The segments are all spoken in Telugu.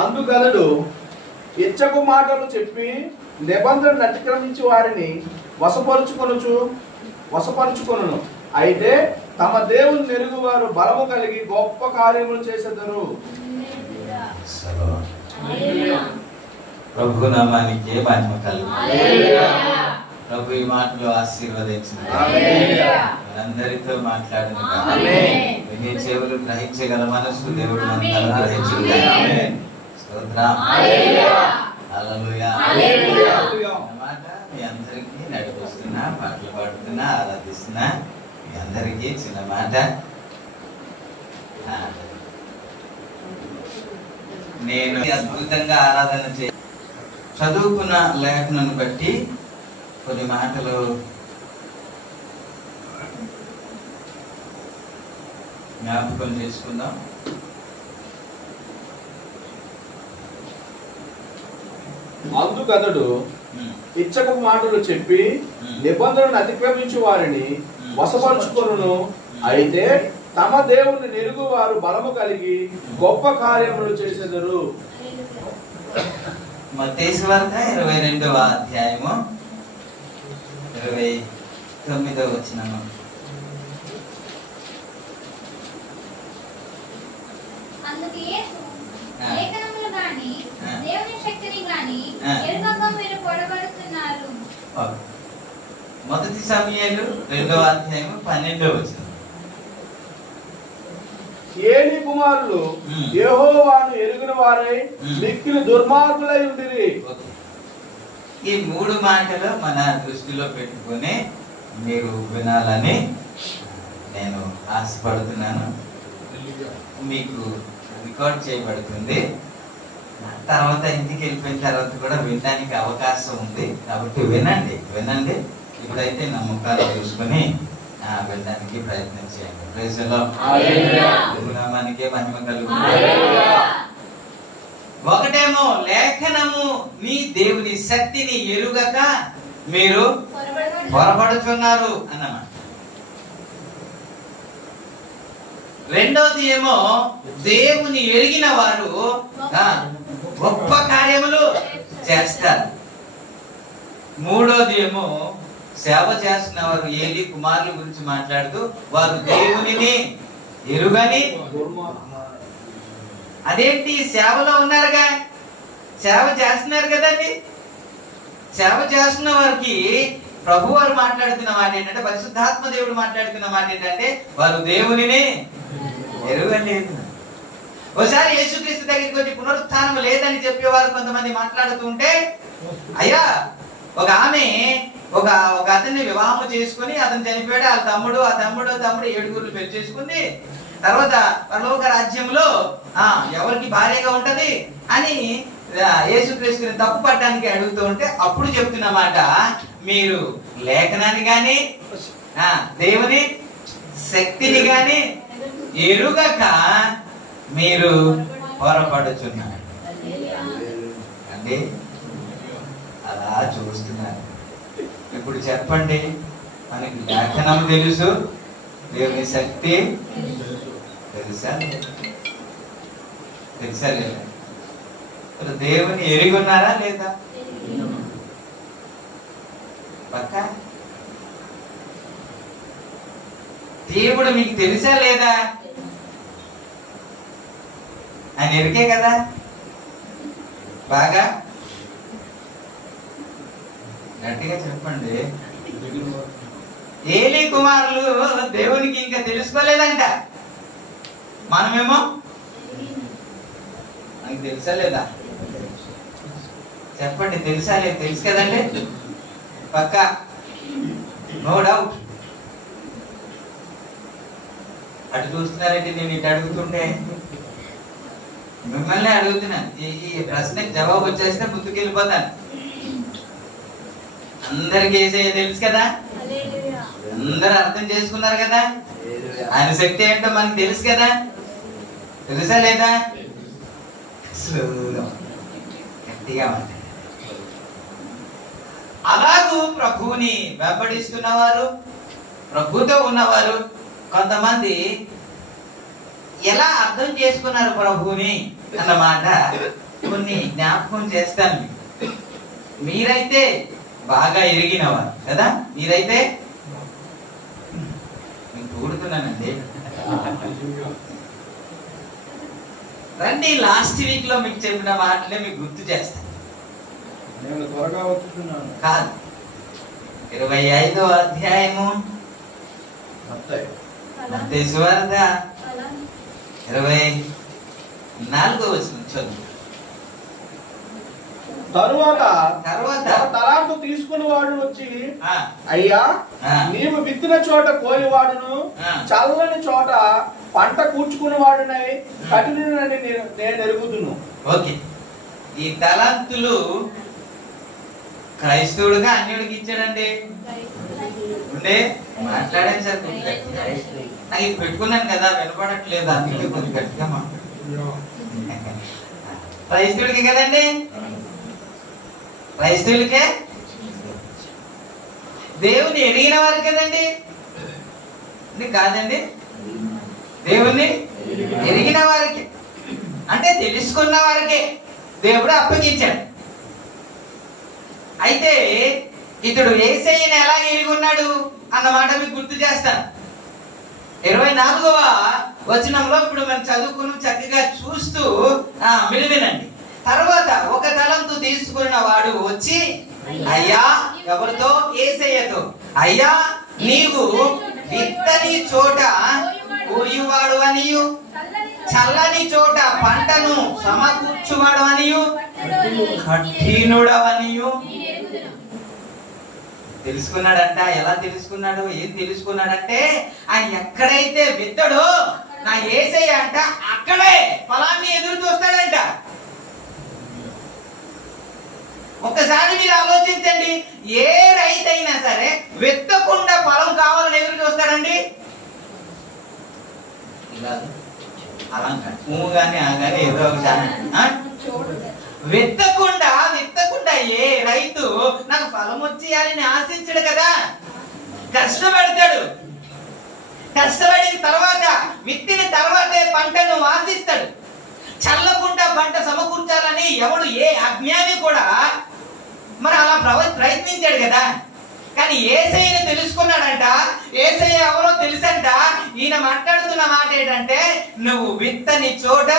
అందుకలడు ఇచ్చకు మాటలు చెప్పి నిబంధనను అతిక్రమించి వారిని వశపరుచుకొనును. అయితే తమ దేవుని నెరుగు వారు బలము కలిగి గొప్ప కార్యములు చేసేదరు. ప్రభు నామానికి మహిమ కలుగు. ప్రభు ఈ మాటలు ఆశీర్వదించిన మనందరితో మాట్లాడిన వినే చెవులు గ్రహించగల మనసు దేవుడు మనకు అనుగ్రహించును. స్తోత్రం. హల్లెలూయా. అన్నమాట మీ అందరికీ నడిపిస్తున్నా, పాటలు పాడుతున్నా, ఆరాధిస్తున్నా మీ అందరికీ చిన్న మాట. నేను అద్భుతంగా ఆరాధన చదువుకున్న లేఖనను బట్టి కొన్ని మాటలు జ్ఞాపకం చేసుకుందాం. అందుకతడు ఇచ్చకు మాటలు చెప్పి నిబంధనను అతిక్రమించి వారిని వశపరుచుకొనును. అయితే తమ దేవుని నెరుగు వారు బలము కలిగి గొప్ప కార్యములు చేసేదరు. మత్తయి సువార్త 22వ అధ్యాయము 29వ వచనము. అందుకు యేసు లేఖనములు గాని దేవుని శక్తిని గాని ఎరుగక మీరు పొడబడుతున్నారు. మొదటి సమూయేలు 2వ అధ్యాయము 12వ వచనం. ఏలి కుమారులు యెహోవాను ఎరుగిన వారై మిక్కిలి దుర్మార్గులై ఉండిరి. ఈ మూడు మాటలు మన దృష్టిలో పెట్టుకొని మీరు వినాలని నేను ఆశపడుతున్నాను. మీకు రికార్డ్ చేయబడుతుంది. తర్వాత ఇంటికి వెళ్ళిపోయిన తర్వాత కూడా వినడానికి అవకాశం ఉంది. కాబట్టి వినండి. ఇప్పుడైతే నా ముఖాలు చూసుకొని వినడానికి ప్రయత్నం చేయండి. Praise the Lord. నామానికే మహిమ కలుగును. ఒకటేమో లేఖనము నీ దేవుని శక్తిని ఎరుగక మీరు పొరపడుతున్నారు అన్నమాట. రెండోది ఏమో దేవుని ఎరిగిన వారు గొప్ప కార్యములు చేస్తారు. మూడోది ఏమో సేవ చేస్తున్న వారు ఏలి కుమారుల గురించి మాట్లాడుతూ వారు దేవునిని ఎరుగని. అదేంటి, సేవలో ఉన్నారుగా, సేవ చేస్తున్నారు కదండి. సేవ చేస్తున్న వారికి ప్రభు వారు మాట్లాడుతున్న మాట ఏంటంటే, పరిశుద్ధాత్మ దేవుడు మాట్లాడుతున్న మాట ఏంటంటే వారు దేవునిని ఎరుగలేదు. ఒకసారి యేసుక్రీస్తు దగ్గరికి వచ్చి పునరుత్థానం లేదని చెప్పేవారు కొంతమంది మాట్లాడుతూ ఉంటే, అయ్యా ఒక ఆమె ఒక అతన్ని వివాహం చేసుకుని అతను చనిపోయాడు. ఆ తమ్ముడు 7 పెళ్లి చేసుకుంది. తర్వాత పరలోక రాజ్యంలో ఎవరికి భార్యగా ఉంటది అని యేసుక్రీస్తుని తప్పు పట్టడానికి అడుగుతూ ఉంటే అప్పుడు చెప్తున్నమాట, మీరు లేఖనాన్ని గాని దేవుని శక్తిని గాని ఎరుగక మీరు పొరపడుచున్నారు అంటే అలా చూస్తున్నారు. ఇప్పుడు చెప్పండి, మనకి లేఖనం తెలుసు, దేవుని శక్తి తెలుసా లేదా? దేవుని ఎరిగి ఉన్నారా లేదా? పక్క దేవుడు మీకు తెలుసా లేదా? ఆయన ఎరికే కదా బాగా. గట్టిగా చెప్పండి. ఏలీ కుమారులు దేవునికి ఇంకా తెలుసుకోలేదంట. మనమేమో మనకి తెలుసా లేదా? చెప్పండి, తెలుసా లేదు? తెలుసు కదండి పక్క, నో డౌట్. అటు చూస్తున్నారంటే నేను ఇటు అడుగుతుంటే మిమ్మల్ని అడుగుతున్నాను. ఈ ప్రశ్నకి జవాబు వచ్చేస్తే ముందుకెళ్ళిపోతాను. అందరికి తెలుసు కదా, అందరు అర్థం చేసుకున్నారు కదా, ఆయన శక్తి ఏంటో మనకు తెలుసు కదా, తెలుసా లేదా? గట్టిగా ఉంటాయి. అలాగూ ప్రభువుని వెంబడిస్తున్నవారు, ప్రభుతో ఉన్నవారు కొంతమంది ఎలా అర్థం చేసుకున్నారు ప్రభువుని అన్నమాట కొన్ని జ్ఞాపకం చేస్తాను. మీరైతే బాగా ఎరిగినవారు కదా, మీరైతే నేను చూడుతున్నానండి. రండి, లాస్ట్ వీక్ లో మీకు చెప్పిన మాటలే మీకు గుర్తు చేస్తాను. నేను త్వరగా వస్తున్నాను కాదు, 25వ అధ్యాయము మత్తయి సువార్త 24వ వచనం చదువు. తరువాత తర్వాత తలాంతు తీసుకుని వాడు వచ్చి, ఆ, అయ్యా ఆ. నీవు విత్తిన చోట కోయివాడును ఆ. చల్లని చోట పంట కూర్చుకుని వాడునై కఠినని నేను ఎరుగుదును. ఓకే, ఈ తలాంతులు క్రైస్తవుడుగా అన్యుడికి ఇచ్చాడండి. ఉండే మాట్లాడాను సార్, నాకు ఇది పెట్టుకున్నాను కదా, వినపడట్లేదు, అందుకే కొంచెం గట్టిగా మాట్లాడు. క్రైస్తవుడికి కదండి, క్రైస్తవులకే, దేవుని ఎరిగిన వారు కదండి, కాదండి, దేవుణ్ణి ఎరిగిన వారికి అంటే తెలుసుకున్న వారికే దేవుడు అప్పగించాడు. అయితే ఇతడు యేసయ్యని ఎలా ఎరిగి ఉన్నాడు అన్నమాట మీకు గుర్తు చేస్తాను. 24వ వచనంలో ఇప్పుడు మనం చదువుకుని చక్కగా చూస్తూ వినండి. తర్వాత ఒక తలంతు తీసుకున్న వాడు వచ్చి, అయ్యా, ఎవరితో? యేసయ్యతో, అయ్యా నీవు విత్తని చోట కోయువాడు అనియు చల్లని చోట పంటను సమకూర్చువాడు అనియు కఠినుడవనియు తెలుసుకున్నాడంట. ఎలా తెలుసుకున్నాడు? ఏం తెలుసుకున్నాడంటే, ఆయన ఎక్కడైతే విత్తడో నా యేసయ్య అంట అక్కడే ఫలాన్ని ఎదురు చూస్తాడంట. ఒక్కసారి మీరు ఆలోచించండి, ఏ రైతైనా సరే విత్తకుండా ఫలం కావాలని ఎదురు చూస్తాడండి? ఇలా అలా కానీ ఆగానే ఏదో విత్తకుండా ఏ రైతు నాకు ఫలం వచ్చేయాలని ఆశించడు కదా, కష్టపడతాడు. కష్టపడిన తర్వాత విత్తిన తర్వాతే పంటను ఆశిస్తాడు. చల్లకుండా పంట సమకూర్చాలని ఎవడు, ఏ అజ్ఞాని కూడా మరి అలా ప్రయత్నించాడు కదా. కానీ యేసయ్యని తెలుసుకున్నాడంట. యేసయ్య ఎవరో తెలుసంట. ఈయన మాట్లాడుతున్న మాట ఏంటంటే, నువ్వు విత్తని చోట,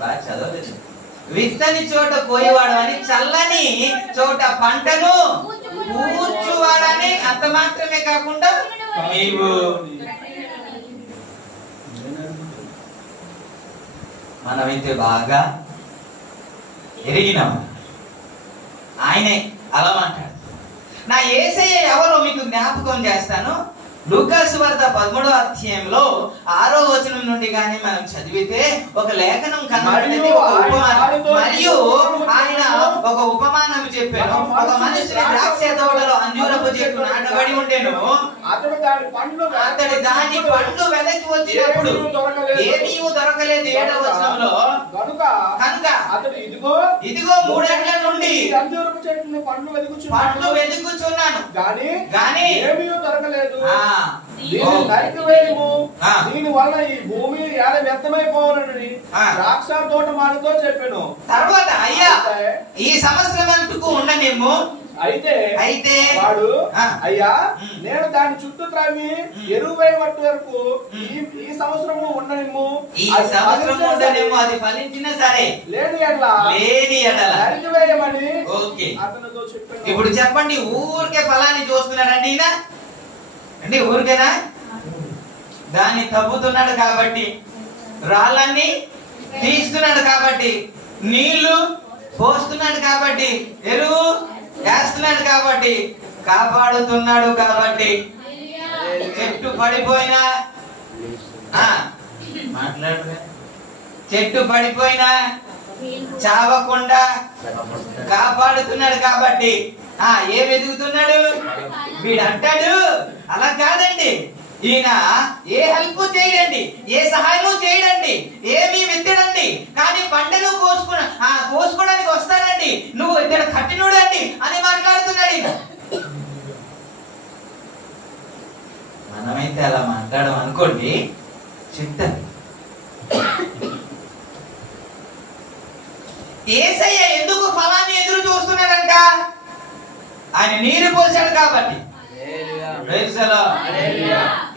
బాగా చదవలేదు, విత్తని చోట కోయవాడు అని, చల్లని చోట పంటను కూర్చువాడని. అంత మాత్రమే కాకుండా నీవు మనమైతే బాగా ఎరిగినాం. ఆయనే అలా మాట్లాడు. నా యేసయ్య ఎవరో మీకు జ్ఞాపకం చేస్తాను. లూకాసు వార్త 13వ అధ్యాయంలో 6వ వచనం నుండి గాని మనం చదివితే ఒక లేఖనం కనబడుతుంది, ఒక ఉపమానం. మరియు ఆయన ఒక ఉపమానం చెప్పాను. ఒక మనిషిని ద్రాక్ష తోటలో అంజూరపు చెట్టు నాటబడి ఉండెను. అతడు దాని పండ్లు వెనక్కి వచ్చినప్పుడు ఏమీ దొరకలేదు. 7వ వచనంలో కనుక అతడు ఇదిగో 3 ఏళ్ల నుండి అంజూరపు చెట్టును పండ్లు వెతుకుచున్నాను గాని ఏమీ దొరకలేదు. దీని వల్ల ఈ భూమి ఏడ వ్యర్థమైపోవాలని ద్రాక్ష తోట మాటతో చెప్పాను. తర్వాత అయ్యా ఈ సంవత్సరం అంతకు ఉండనేమో. అయితే వాడు, అయ్యా నేను దాని చుట్టూ త్రావి ఎరువు వేయబట్టు వరకు ఈ సంవత్సరము ఉండనేమో, ఈ సంవత్సరం ఉండనేమో, అది ఫలించినా సరే లేని ఎడల నరికివేయమని అతనితో చెప్పాను. ఇప్పుడు చెప్పండి, ఊరికే ఫలాన్ని చూస్తున్నాడండి ఈయన అండి? ఊరికేనా? దాన్ని తవ్వుతున్నాడు కాబట్టి, రాళ్ళన్ని తీస్తున్నాడు కాబట్టి, నీళ్లు పోస్తున్నాడు కాబట్టి, ఎరువు వేస్తున్నాడు కాబట్టి, కాపాడుతున్నాడు కాబట్టి, చెట్టు పడిపోయినా చెట్టు పడిపోయినా చావకుండా కాపాడుతున్నాడు కాబట్టి ఏం ఎదుగుతున్నాడు వీడు అంటాడు. అలా కాదండి, ఈయన ఏ హెల్ప్ చేయడండి, ఏ సహాయము చేయడండి, ఏమీ విత్తడండి, కానీ పంటను కోసుకోవడానికి వస్తాడండి. నువ్వు ఇద్దరు కఠినుడు అండి అని మాట్లాడుతున్నాడు ఈయన. మనమైతే అలా మాట్లాడడం అనుకోండి, చెప్తాను యేసయ్య ఎందుకు ఫలాన్ని ఎదురు చూస్తున్నాడంట? ఆయన నీరు పోసాడు కాబట్టి.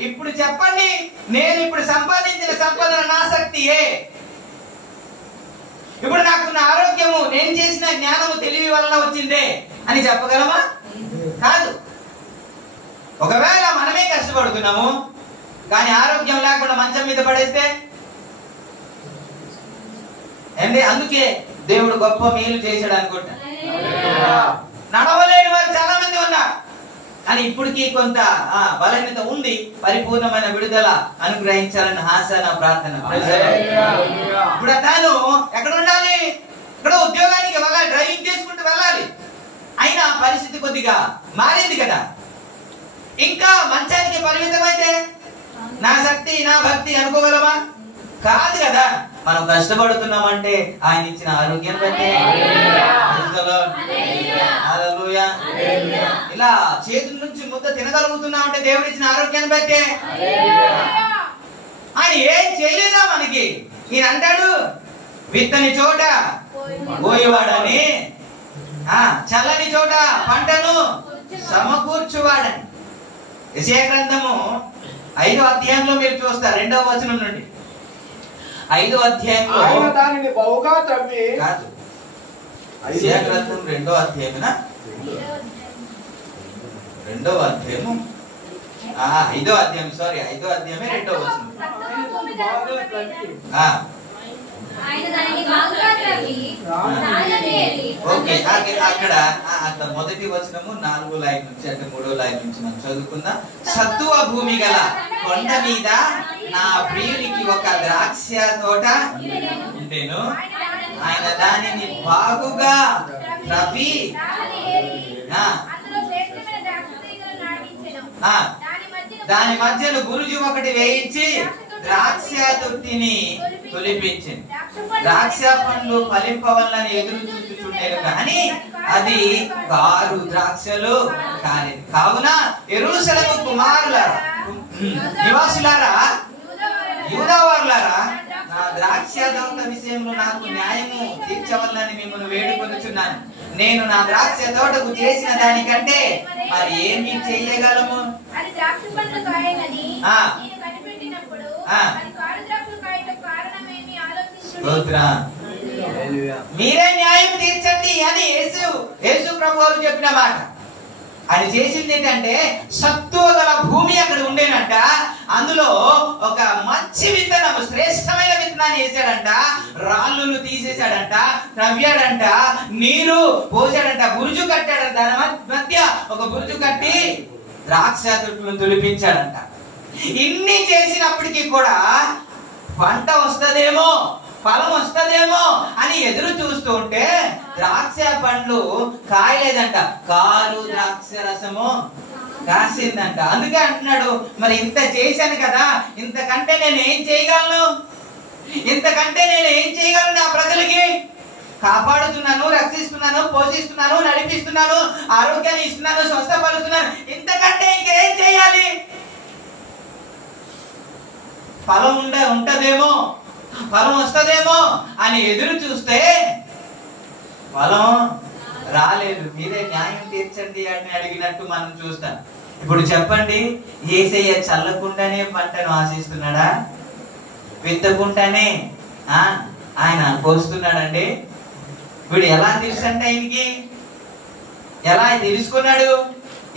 ఇప్పుడు చెప్పండి, నేను ఇప్పుడు సంపాదించిన సంపదన నా శక్తియే? ఇప్పుడు నాకున్న ఆరోగ్యము నేను చేసిన జ్ఞానము తెలివి వలన వచ్చిందే అని చెప్పగలమా? కాదు. ఒకవేళ మనమే కష్టపడుతున్నాము కానీ ఆరోగ్యం లేకుండా మంచం మీద పడేస్తే ఏంటి? అందుకే దేవుడు గొప్ప మేలు చేశాడు అనుకుంటా. నడవలేని వారు చాలా మంది ఉన్నారు కానీ ఇప్పటికీ కొంత బలహీనత ఉంది. పరిపూర్ణమైన విడుదల అనుగ్రహించాలని ఆశ, నా ప్రార్థన. ఇప్పుడు తాను ఎక్కడ ఉండాలి? ఇక్కడ ఉద్యోగానికి వెళ్ళాలి, డ్రైవింగ్ చేసుకుంటూ వెళ్ళాలి. అయినా పరిస్థితి కొద్దిగా మారింది కదా. ఇంకా మంచానికి పరిమితమైతే నా శక్తి నా భక్తి అనుకోగలమా? కాదు కదా. మనం కష్టపడుతున్నామంటే ఆయన ఇచ్చిన ఆరోగ్యం బట్టే. ఇలా చేతుల నుంచి ముద్ద తినగలుగుతున్నామంటే దేవుడు ఇచ్చిన ఆరోగ్యాన్ని బట్టే. ఆయన ఏం చేయలేదా మనకి? ఈయన అంటాడు, విత్తని చోట పోయేవాడని, చల్లని చోట పంటను సమకూర్చువాడని. యెషయా గ్రంథము 5వ అధ్యాయంలో మీరు చూస్తారు, 2వ వచనం నుండి. 5వ అధ్యాయంలో ఆయన దానిని బహుగా త్రవ్వి. కాదు, యెషయా గ్రంథం 2వ అధ్యాయమేనా? 2వ అధ్యాయము 5వ అధ్యాయం, సారీ 5వ అధ్యాయమే 2వ వచనం. ఓకే, అక్కడ మొదటి వచనము 4వ లైన్ నుంచి అంటే 3వ లైన్ నుంచి మనం చదువుకుందాం. సత్తువ భూమి గల కొండ మీద నా ప్రియునికి ఒక ద్రాక్ష తోట ఉండెను. ఆయన దానిని బాగుగా త్రవ్వి దాని మధ్యలో గురుజు ఒకటి వేయించి ద్రాక్ష తొట్టిని తొలిపించింది. ద్రాక్ష పండ్లు ఫలింపవల్లని ఎదురు చూచుచుండేను కానీ అది కారు ద్రాక్షలు కాలేదు. కావున యెరూషలేము కుమారులారా, నివాసులారా, యూదావారులారా, నా ద్రాక్ష తోట విషయంలో నాకు న్యాయము తీర్చవల్లని మిమ్మల్ని వేడుకొనుచున్నాను. నేను నా ద్రాక్ష తోటకు చేసిన దానికంటే మరి ఏమి చేయగలము? మీరే న్యాయం తీర్చండి అని యేసు ప్రభువు చెప్పిన మాట. అది చేసింది ఏంటంటే, సత్తువ గల భూమి అక్కడ ఉండేనంట. అందులో ఒక మంచి విత్తనం, శ్రేష్టమైన విత్తనాన్ని వేసాడంట. రాళ్ళను తీసేశాడంట, త్రవ్వాడంట, నీరు పోసాడంట, బురుజు కట్టాడంట. దాని మధ్య ఒక బురుజు కట్టి ద్రాక్ష తొట్టులను తులిపించాడంట. ఇన్ని చేసినప్పటికీ కూడా పంట వస్తదేమో, ఫలం వస్తదేమో అని ఎదురు చూస్తూ ఉంటే ద్రాక్ష పండ్లు కాయలేదంట, కారు ద్రాక్ష రసము కాసిందంట. అందుకే అంటున్నాడు, మరి ఇంత చేశాను కదా, ఇంతకంటే నేను ఏం చేయగలను? ఇంతకంటే నేను ఏం చేయగలను? నా ప్రజలకి కాపాడుతున్నాను, రక్షిస్తున్నాను, పోషిస్తున్నాను, నడిపిస్తున్నాను, ఆరోగ్యాన్ని ఇస్తున్నాను, స్వస్థపరుస్తున్నాను. ఇంతకంటే ఇంకేం చేయాలి? ఫలం ఉంటదేమో, ఫలం వస్తదేమో అని ఎదురు చూస్తే ఫలం రాలేదు. మీరే న్యాయం తీర్చండి అని అడిగినట్టు మనం చూస్తాం. ఇప్పుడు చెప్పండి, యేసయ్య చల్లకుండానే పంటను ఆశిస్తున్నాడా? విత్తకుండానే ఆయన కోస్తున్నాడండి? వీడు ఎలా తెలుసంటే, ఆయనకి ఎలా తెలుసుకున్నాడు?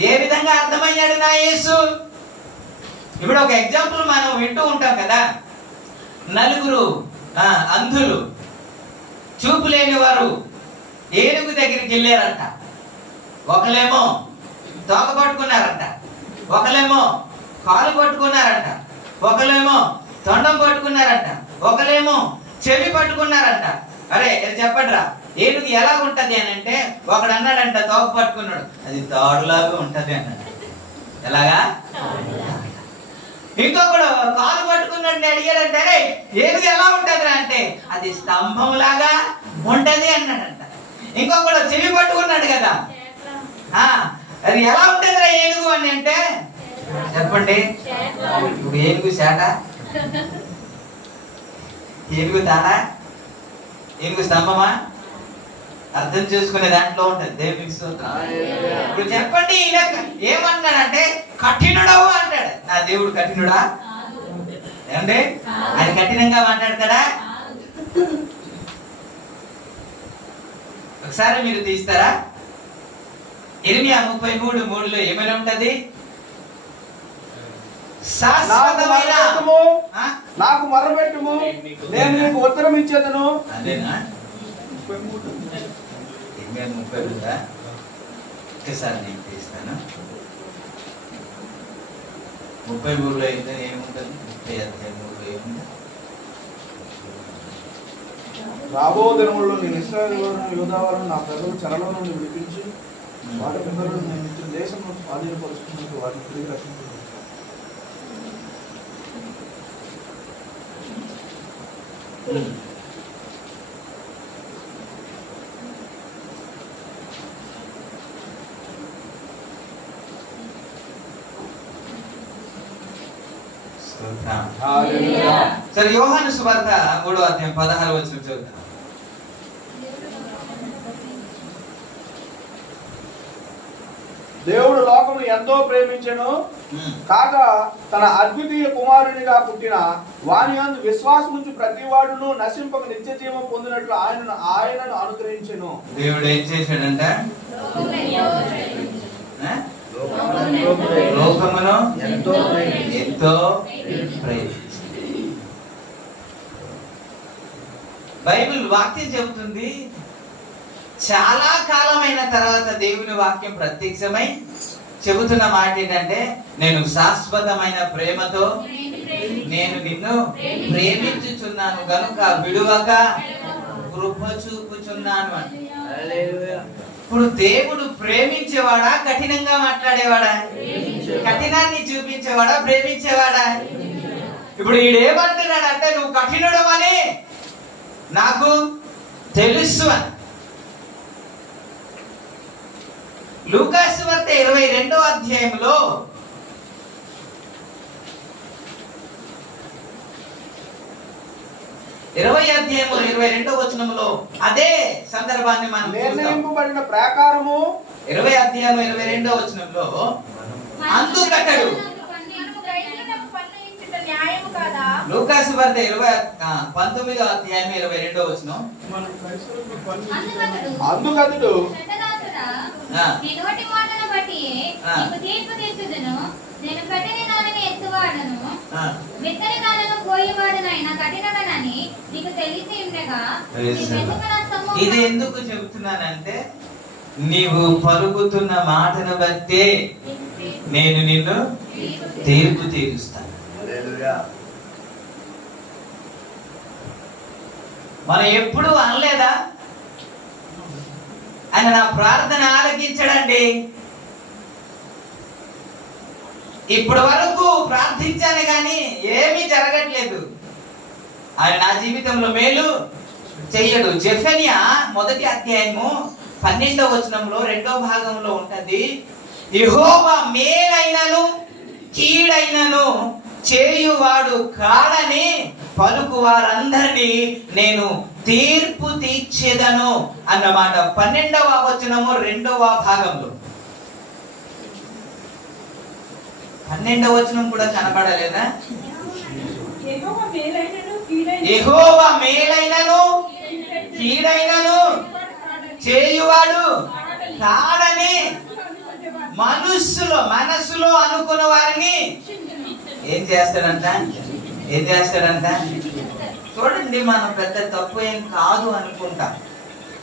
ఏ విధంగా అర్థమయ్యాడు నా యేసు? ఇప్పుడు ఒక ఎగ్జాంపుల్ మనం వింటూ ఉంటాం కదా, నలుగురు అంధులు, చూపు లేని వారు ఏనుగు దగ్గరికి వెళ్ళారంట. ఒకలేమో తోక పట్టుకున్నారంట, ఒకలేమో కాలు పట్టుకున్నారంట, ఒకలేమో తొండం పట్టుకున్నారంట, ఒకలేమో చెవి పట్టుకున్నారంట. అరే చెప్పండి రా, ఏనుగు ఎలా ఉంటది అని అంటే, ఒకడు అన్నాడంట తోక పట్టుకున్నాడు, అది తాడులాగా ఉంటది అన్నాడు. ఎలాగా? ఇంకొకడు కాలు పట్టుకున్నాడు అడిగాడంటే, ఏనుగు ఎలా ఉంటది అంటే, అది స్తంభం లాగా ఉంటది అన్నాడంట. ఇంకొకడు చెవి పట్టుకున్నాడు కదా, అది ఎలా ఉంటది రా ఏనుగు అని అంటే, చెప్పండి. ఇప్పుడు ఏనుగు శాట, ఏనుగు తాడా, ఏనుగు స్తంభమా? అర్థం చేసుకునే దాంట్లో ఉంటుంది. దేవునికి స్తోత్రం. ఇప్పుడు చెప్పండి, ఈయన ఏమంటాడంటే కఠినుడవు అంటాడు. నా దేవుడు కఠినుడా? ఏమంటే ఆయన కఠినంగా మాట్లాడతాడా? ఒకసారి మీరు తీస్తారా? ఇర్మియా 33:3 ఏమైనా ఉంటది? శాశ్వతమైన నాకు మొరపెట్టుము, నేను నీకు ఉత్తరం ఇచ్చేదను. అదేనా? 30 ఒక్కసారి నేను తీస్తాను. 33లో అయితే ఏముంటుంది? 33లో ఏముంది? రాబో దినములలో నేను ఇశ్రాయేలును యూదావారును నా ప్రజలు చెరలో నుండి విడిపించి వాటి పిల్లలను నేను ఇచ్చిన దేశంలో స్వాధీనపరుచుకున్నట్టు వాటిని తిరిగి రక్షించాను. సరే, యోహాను సువార్త 3:16 చూద్దాం. దేవుడు లోకమును ఎంతో ప్రేమించెను కాగా తన అద్వితీయ కుమారునిగా పుట్టిన వాని యందు విశ్వాసముంచు ప్రతి వాడును నశింపక నిత్య జీవం పొందినట్లు ఆయనను అనుగ్రహించెను. దేవుడు ఏం చేశాడంట? లోకమును ఎంతో ప్రేమించాడు. బైబిల్ వాక్యం చెబుతుంది, చాలా కాలమైన తర్వాత దేవుని వాక్యం ప్రత్యక్షమై చెబుతున్న మాట ఏంటంటే, నేను శాశ్వతమైన ప్రేమతో నేను నిన్ను ప్రేమించుచున్నాను గనుక విడువక కృప చూపుచున్నాను అని. ఇప్పుడు దేవుడు ప్రేమించేవాడా, కఠినంగా మాట్లాడేవాడా? కఠినాన్ని చూపించేవాడా, ప్రేమించేవాడా? ఇప్పుడు ఈడేమంటున్నాడు అంటే, నువ్వు కఠినుడమని నాకు తెలుసు అని. లూకాసు సువార్త 22వ అధ్యాయంలో 22వ వచనంలో అదే సందర్భాన్ని మనం నిర్ణయింపబడిన ప్రకారము 22వ వచనంలో అందుకతడు లూకాసు సువార్త 19వ అధ్యాయం 22వ వచనం అందుకతడు నీ నోటి మాటను బట్టి నీకు తీర్పు తీర్చుదును. నేను కఠిన దానిని ఎత్తువాడను, మెత్తని దానిని కోయవాడనైనా కఠినడనని నీకు తెలిసి ఉండగా ఇది ఎందుకు చెబుతున్నానంటే, నీవు పలుకుతున్న మాటను బట్టే నేను నిన్ను తీర్పు తీరుస్తాను. మనం ఎప్పుడు అనలేదా, ఆయన నా ప్రార్థన ఆలకించడండి, ఇప్పటి వరకు ప్రార్థించాను కానీ ఏమీ జరగట్లేదు, ఆయన నా జీవితంలో మేలు చెయ్యడు. జెఫన్యా 1వ అధ్యాయము 12వ వచనంలో 2వ భాగంలో ఉంటది, యెహోవా మేలైనను కీడైనను చేయువాడు కాడని పలుకు వారందరినీ నేను తీర్పు తీర్చేదను అన్నమాట. 12వ వచనము 2వ భాగంలో 12వ వచనం కూడా కనబడలేదా? యెహోవా మేలైనను కీడైనను చేయువాడు కాడని మనస్సులో అనుకున్న వారిని ఏం చేస్తాడంట? చూడండి, మనం పెద్ద తప్పు ఏం కాదు అనుకుంటాం.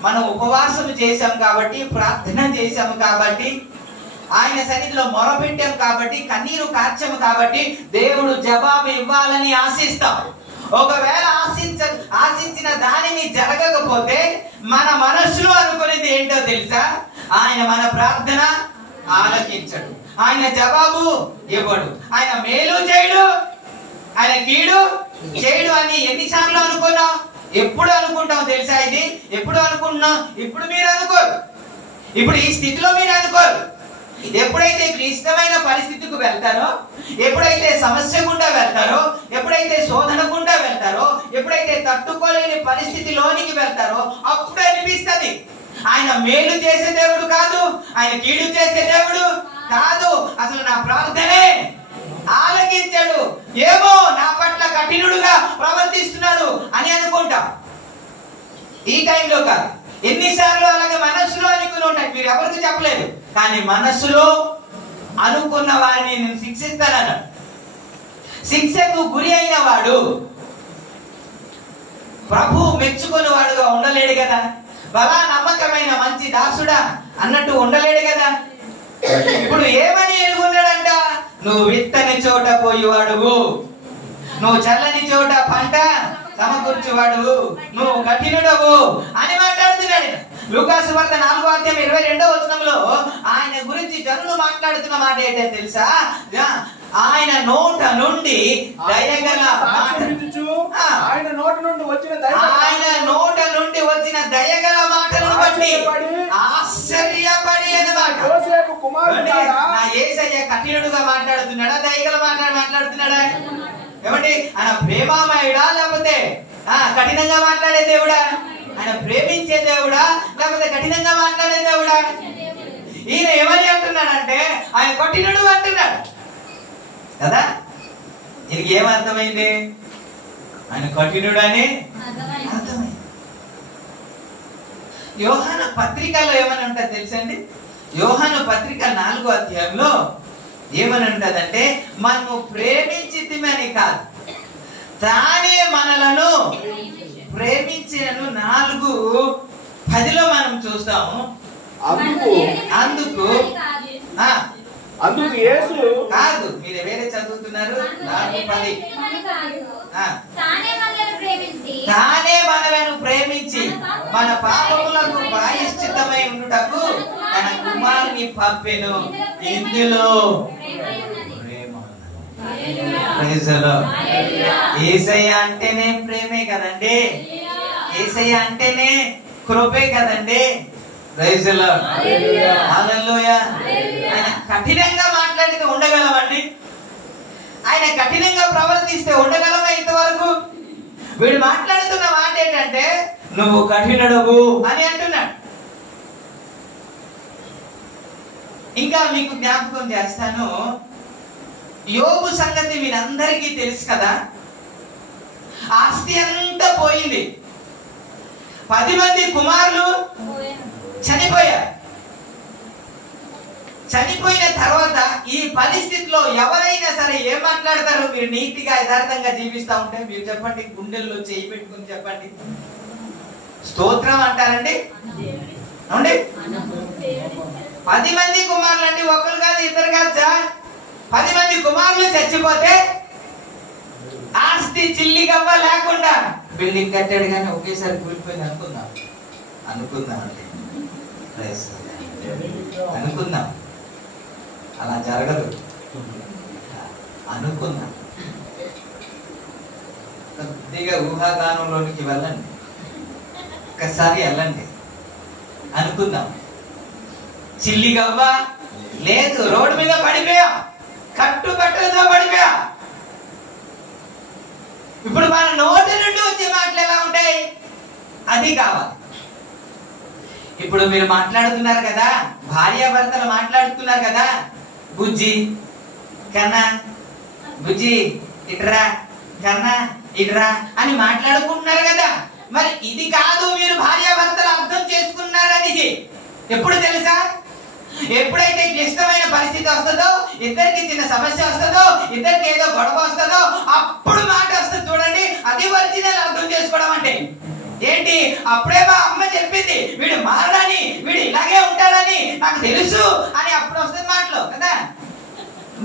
మనం ఉపవాసం చేశాం కాబట్టి, ప్రార్థన చేశాము కాబట్టి, ఆయన సన్నిధిలో మొరపెట్టాం కాబట్టి, కన్నీరు కార్చాము కాబట్టి దేవుడు జవాబు ఇవ్వాలని ఆశిస్తాం. ఒకవేళ ఆశించిన దానిని జరగకపోతే మన మనస్సులో అనుకునేది ఏంటో తెలుసా? ఆయన మన ప్రార్థన ఆలకించడు, ఆయన జవాబు ఇవ్వడు, ఆయన మేలు చేయడు, ఆయన కీడు చేయడు అని ఎన్నిసార్లు అనుకున్నాం? ఎప్పుడు అనుకుంటాం తెలుసా? ఇది ఎప్పుడు అనుకుంటున్నాం? ఇప్పుడు మీరు అనుకోరు, ఇప్పుడు ఈ స్థితిలో మీరు అనుకోరు. ఎప్పుడైతే క్లిష్టమైన పరిస్థితికి వెళ్తారో, ఎప్పుడైతే సమస్య గుండా వెళ్తారో, ఎప్పుడైతే శోధన గుండా వెళ్తారో, ఎప్పుడైతే తట్టుకోలేని పరిస్థితిలోనికి వెళ్తారో అప్పుడు అనిపిస్తుంది. ఆయన మేలు చేసే దేవుడు కాదు, ఆయన కీడు చేసే దేవుడు కాదు. అసలు నా ప్రార్థనే ఆలకించాడు. ఏమో నా పట్ల కఠినుడుగా ప్రవర్తిస్తున్నాడు అని అనుకుంటా. ఈ టైంలో కాదు, ఎన్నిసార్లు అలాగే మనస్సులో అనుకుని ఉంటాయి, మీరు ఎవరికి చెప్పలేదు. కానీ మనస్సులో అనుకున్న వారిని నేను శిక్షిస్తానన్నాడు. శిక్షకు గురి అయిన వాడు ప్రభు మెచ్చుకుని వాడుగా ఉండలేడు కదా. బలా నమ్మకమైన మంచి దాసుడా అన్నట్టు ఉండలేడు కదా. ఇప్పుడు ఏమని ఎరుగున్నాడంట? నువ్వు విత్తని చోట పోయేవాడువు, నువ్వు చల్లని చోట పంట సమకూర్చువాడు, నువ్వు కఠినుడవు అని మాట్లాడుతున్నాడు. లూకాసు వార్త 4:22 ఆయన గురించి జనులు మాట్లాడుతున్న మాట ఏంటో తెలుసా? ఆయన నోట నుండి దయగల ఆయన నోట నుండి వచ్చిన దయగల మాటలను బట్టి ఆశ్చర్యపడి అన్నమాట. నా యేసయ్య కఠినుడుగా మాట్లాడుతున్నాడా, దయగల మాట్లాడుతున్నాడా? ఏమండి, ఆయన ప్రేమామయుడా లేకపోతే కఠినంగా మాట్లాడే దేవుడా? ఆయన ప్రేమించే దేవుడా లేకపోతే కఠినంగా మాట్లాడే దేవుడా? ఈయన ఏమని అంటున్నాడంటే ఆయన కఠినుడు అంటున్నాడు కదా. దీనికి ఏమర్థమైంది? ఆయన కఠినుడు అని అర్థమైంది. యోహాను పత్రికలో ఏమని ఉంటుంది తెలుసండి? యోహాను పత్రిక 4వ అధ్యాయంలో ఏమని ఉంటదంటే, మనము ప్రేమించితిమని కాదు, తానే మనలను ప్రేమించినను 4:10 మనం చూస్తాము. అందుకు యేసు కాదు, మీరు వేరే చదువుతున్నారు. 4:10 తానే మనలను ప్రేమించి మన పాపములకు ప్రాయశ్చిత్తమై ఉండుటకు తన కుమారుని పంపెను. ఇందులో యేసయ్య అంటేనే ప్రేమే కదండి, యేసయ్య అంటేనే కృపే కదండి. ప్రైజ్ ది లార్డ్, హల్లెలూయా. ఆయన కఠినంగా మాట్లాడితే ఉండగలమండి? ఆయన కఠినంగా ప్రవర్తిస్తే ఉండగలమా ఇంతవరకు? వీడు మాట్లాడుతున్న మాట ఏంటంటే నువ్వు కఠినుడవు అని అంటున్నాడు. ఇంకా మీకు జ్ఞాపకం చేస్తాను, యోబు సంగతి మీరందరికీ తెలుసు కదా. ఆస్తి అంతా పోయింది, 10 మంది కుమారులు చనిపోయారు. చనిపోయిన తర్వాత ఈ పరిస్థితిలో ఎవరైనా సరే ఏం మాట్లాడతారు? మీరు నీతిగా యథార్థంగా జీవిస్తూ ఉంటే మీరు చెప్పండి, గుండెల్లో చేయి పెట్టుకుని చెప్పండి, స్తోత్రం అంటారండి. అవునండి, 10 మంది కుమారులు అండి, ఒకరు కాదు ఇద్దరు కాదు సార్. 10 మంది కుమారులు చచ్చిపోతే ఆస్తి చిల్లిగవ్వ లేకుండా బిల్డింగ్ కట్టాడు కానీ ఒకేసారి కూలిపోయింది అనుకుందాం. అనుకుందాం అలా జరగదు. అనుకుందాం, కొద్దిగా ఊహాగానంలోనికి వెళ్ళండి, ఒక్కసారి వెళ్ళండి. అనుకుందాం, చిల్లిగవ్వ లేదు, రోడ్డు మీద పడిపోయా, కట్టుబట్టలతో పడిపోయా. ఇప్పుడు మన నోటి నుండి వచ్చే మాటలు ఎలా ఉంటాయి? అది కావాలి. ఇప్పుడు మీరు మాట్లాడుతున్నారు కదా, భార్యాభర్తలు మాట్లాడుతున్నారు కదా, బుజ్జి కన్నా, బుజ్జి ఇట్రా, కన్నా ఇట్రా అని మాట్లాడుకుంటున్నారు కదా. మరి ఇది కాదు మీరు భార్యాభర్తలు అర్థం చేసుకున్నారనేది ఎప్పుడు తెలుసా? ఎప్పుడైతే క్లిష్టమైన పరిస్థితి వస్తుందో, ఇద్దరికి చిన్న సమస్య వస్తుందో, ఇద్దరికి ఏదో గొడవ వస్తుందో, అప్పుడు మాట వస్తుంది చూడండి. అది ఒరిజినల్ అర్థం చేసుకోవడం అంటే ఏంటి? అప్పుడే మా అమ్మ చెప్పింది వీడు మారడని, వీడు ఇలాగే ఉంటాడని నాకు తెలుసు అని అప్పుడు వస్తుంది మాటలో కదా.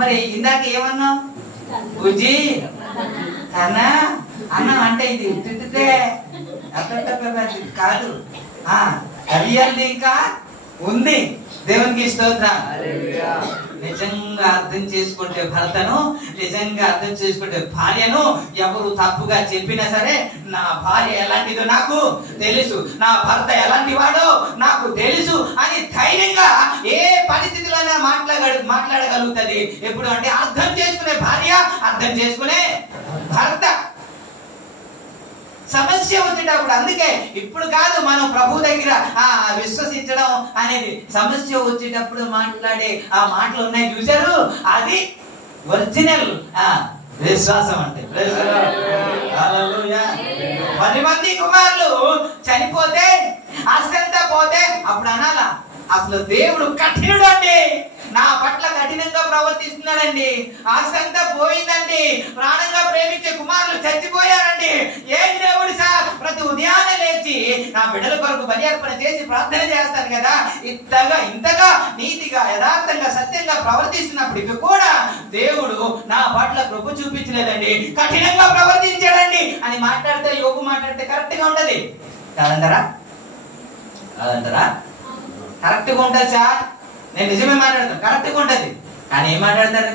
మరి ఇందాక ఏమన్నావు? బుజ్జి కన్నా అన్నం అంటే ఇది తిట్టితే కాదు, అది ఇంకా ఉంది. దేవునికి స్తోత్రం. నిజంగా అర్థం చేసుకుంటే భర్తను, నిజంగా అర్థం చేసుకుంటే భార్యను ఎవరు తప్పుగా చెప్పినా సరే, నా భార్య ఎలాంటిదో నాకు తెలుసు, నా భర్త ఎలాంటి వాడో నాకు తెలుసు అని ధైర్యంగా ఏ పరిస్థితిలోనే మాట్లాడగలుగుతుంది. ఎప్పుడు అంటే అర్థం చేసుకునే భార్య, అర్థం చేసుకునే భర్త. సమస్య వచ్చేటప్పుడు. అందుకే ఇప్పుడు కాదు మనం ప్రభు దగ్గర విశ్వసించడం అనేది, సమస్య వచ్చేటప్పుడు మాట్లాడే ఆ మాటలు ఉన్నాయి చూశారు, అది ఒరిజినల్ విశ్వాసం అంటే. 10 మంది కుమారులు చనిపోతే, ఆస్తంతా పోతే అప్పుడు అనాలా, అసలు దేవుడు కఠినుడు అండి, నా పట్ల కఠినంగా ప్రవర్తిస్తున్నాడండి, ఆస్తంతా పోయిందండి, ప్రాణంగా ప్రేమించే కుమారులు చచ్చిపోయారండి, ఏం దేవుడు సార్, ప్రతి ఉదయాన్నే లేచి నా బిడ్డల కొరకు బలి అర్పణ చేసి ప్రార్థన చేస్తాను కదా, ఇంతగా నీతిగా యథార్థంగా సత్యంగా ప్రవర్తిస్తున్నప్పటికీ కూడా దేవుడు నా పట్ల కృప చూపించలేదండి, కఠినంగా ప్రవర్తించాడండి అని మాట్లాడితే, యోగు మాట్లాడితే కరెక్ట్ గా ఉంటది కాదంటారా? కరెక్ట్ గా ఉంటది సార్, నేను నిజమే మాట్లాడతాను, కరెక్ట్ గా ఉంటది. కానీ ఏం మాట్లాడతారు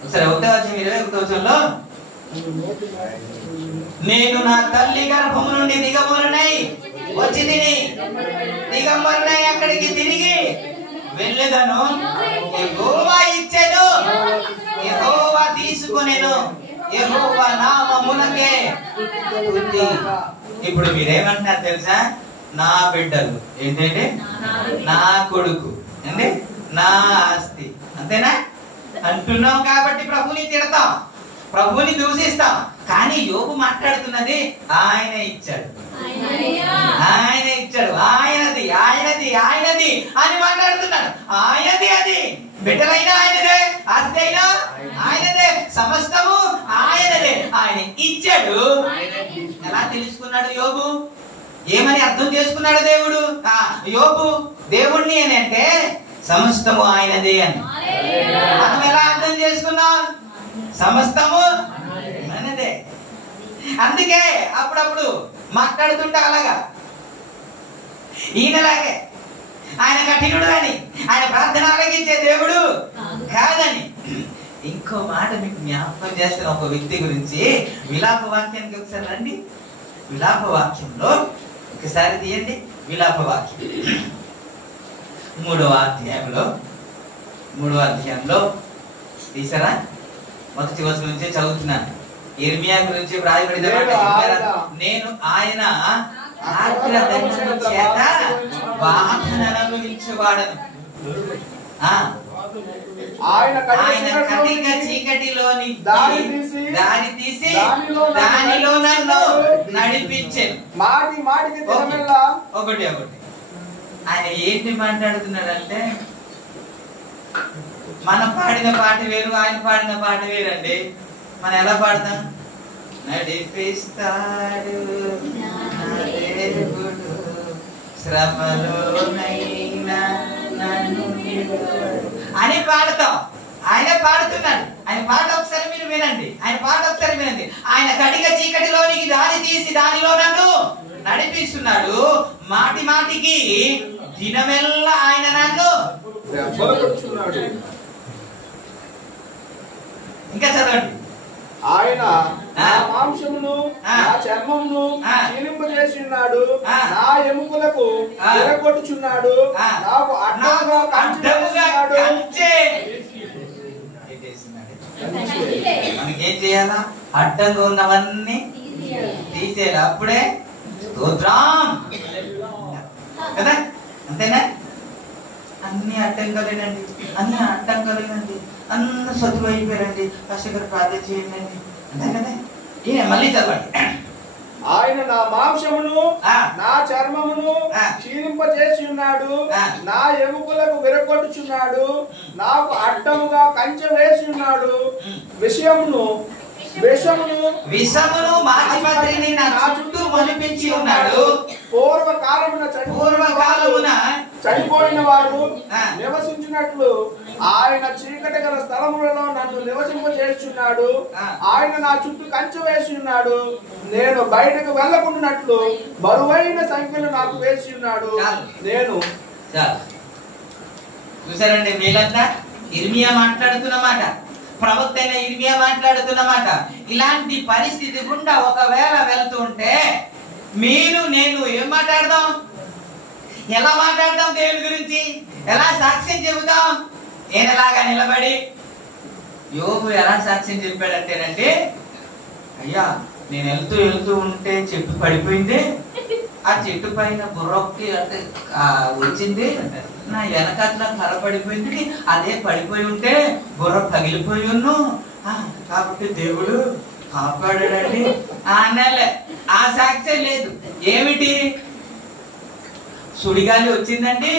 ఒకసారి 21:21లో, నేను నా తల్లి గర్భము నుండి దిగంబరునై వచ్చి తిని దిగంబరునై అక్కడికి తిరిగి వెళ్ళేదను, యెహోవా ఇచ్చెను, యెహోవా తీసుకొనెను, యెహోవా నామమునకే స్తుతి. ఇప్పుడు మీరేమంటున్నారు తెలుసా? నా బిడ్డలు ఏంటంటే నా కొడుకు అంటే నా ఆస్తి, అంతేనా అంటున్నాం. కాబట్టి ప్రభుని తిడతాం, ప్రభుని దూషిస్తాం. కానీ యోబు మాట్లాడుతున్నది ఆయన ఇచ్చాడు, ఆయన ఇచ్చాడు, ఆయనది ఆయనది ఆయనది అని మాట్లాడుతున్నాడు. ఆయనది, అది బిడ్డలైనా ఆయనదే, ఆస్తి అయినా ఆయనదే, సమస్తము ఆయనదే, ఆయన ఇచ్చాడు. ఎలా తెలుసుకున్నాడు యోబు? ఏమని అర్థం చేసుకున్నాడు దేవుడు? యోబు దేవుణ్ణి అని అంటే సమస్తము ఆయనదే అని. మనం ఎలా అర్థం చేసుకున్నాం? సమస్తము ఆయనదే. అందుకే అప్పుడప్పుడు మాట్లాడుతుంటే అలాగా, ఈయనలాగే ఆయన కఠినుడు అని, ఆయన ప్రార్థన ఆలకించే దేవుడు కాదని. ఇంకో మాట మీకు జ్ఞాపకం చేస్తున్న ఒక వ్యక్తి గురించి, విలాప వాక్యానికి ఒకసారి రండి. విలాప వాక్యంలో ఒకసారి తీయండి. విలాప వాక్యం 3వ అధ్యాయంలో తీసారా? మొదటి వచనం నుంచి చదువుతున్నాను. ఇర్మియా గురించి వ్రాయబడిన నేను ఆయన ఆగ్రహము చేత బాధను అనుభవించువాడను, ఆయన కటిక చీకటిలోని దారి తీసి దానిలో నన్ను నడిపించాను. ఒకటి ఆయన ఏంటి మాట్లాడుతున్నాడంటే, మనం పాడిన పాట వేరు, ఆయన పాడిన పాట వేరండి. మనం ఎలా పాడతాం? నడిపిస్తాడు దేవుడు శ్రమలోనైనా నన్ను అని పాడతాం. ఆయన పాడుతున్నాడు. ఆయన పాట ఒకసారి మీరు వినండి, ఆయన పాట ఒకసారి వినండి. ఆయన కటిక చీకటిలోనికి దారి తీసి దానిలో నన్ను నడిపిస్తున్నాడు, మాటి మాటికి దినమెల్లా ఆయన నన్ను. ఇంకా చదవండి. ఆయన నా మాంసమును నా చర్మమును క్షీణింపజేసి ఉన్నాడు, నా ఎముకలకు విరగొట్టుచున్నాడు, నాకు అడ్డముగా కంచె. మనకేం చేయాలా? అడ్డంగా ఉన్నవన్నీ తీసేయాలి. అప్పుడే స్తోత్రం కదా, అంతేనా? అన్ని అడ్డంగాలేనండి, అన్ని అడ్డంగాలేనండి, అన్న చదువు అయిపోయారండి, కష్టకర ప్రార్థన చేయండి అంతే కదా. మళ్ళీ చదవండి. ఆయన నా మాంసమును నా చర్మమును క్షీణింపజేసి ఉన్నాడు, నా ఎముకలకు విరగొట్టుచున్నాడు, నాకు అడ్డముగా కంచె వేసి ఉన్నాడు, విషమును మాచిపత్రిని నా చుట్టూ మొలిపించి ఉన్నాడు. పూర్వకాలమున చనిపోయిన వారు నివసించినట్లు ఆయన చీకటి గల స్థలములలో నన్ను నివసింపజేస్తున్నాడు. ఆయన నా చుట్టూ కంచె వేసి ఉన్నాడు, నేను బయటకు వెళ్ళకుండాట్లు బరువైన సంఖ్యలు నాకు వేసి ఉన్నాడు. నేను చూసారండి, మీరంతా ఇర్మియా మాట్లాడుతున్నమాట, ప్రవక్త అయిన ఇర్మియా మాట్లాడుతున్నమాట. ఇలాంటి పరిస్థితి గుండా ఒకవేళ వెళ్తుంటే మీరు నేను ఏం మాట్లాడదాం? ఎలా మాట్లాడదాం? దేవుని గురించి ఎలా సాక్ష్యం చెబుతాం? ఏనలాగా నిలబడి యోబు ఎలా సాక్ష్యం చెప్పాడంటేనంటే, అయ్యా నేను వెళ్తూ ఉంటే చెట్టు పడిపోయింది, ఆ చెట్టు పైన బుర్రొక్కి అంటే వచ్చింది, నా వెనకాల కర్ర పడిపోయింది, అదే పడిపోయి ఉంటే బుర్ర పగిలిపోయి ఉన్ను, కాబట్టి దేవుడు కాపాడాడండి అనాలే. ఆ సాక్ష్యం లేదు. ఏమిటి? సుడిగాలి వచ్చిందండి,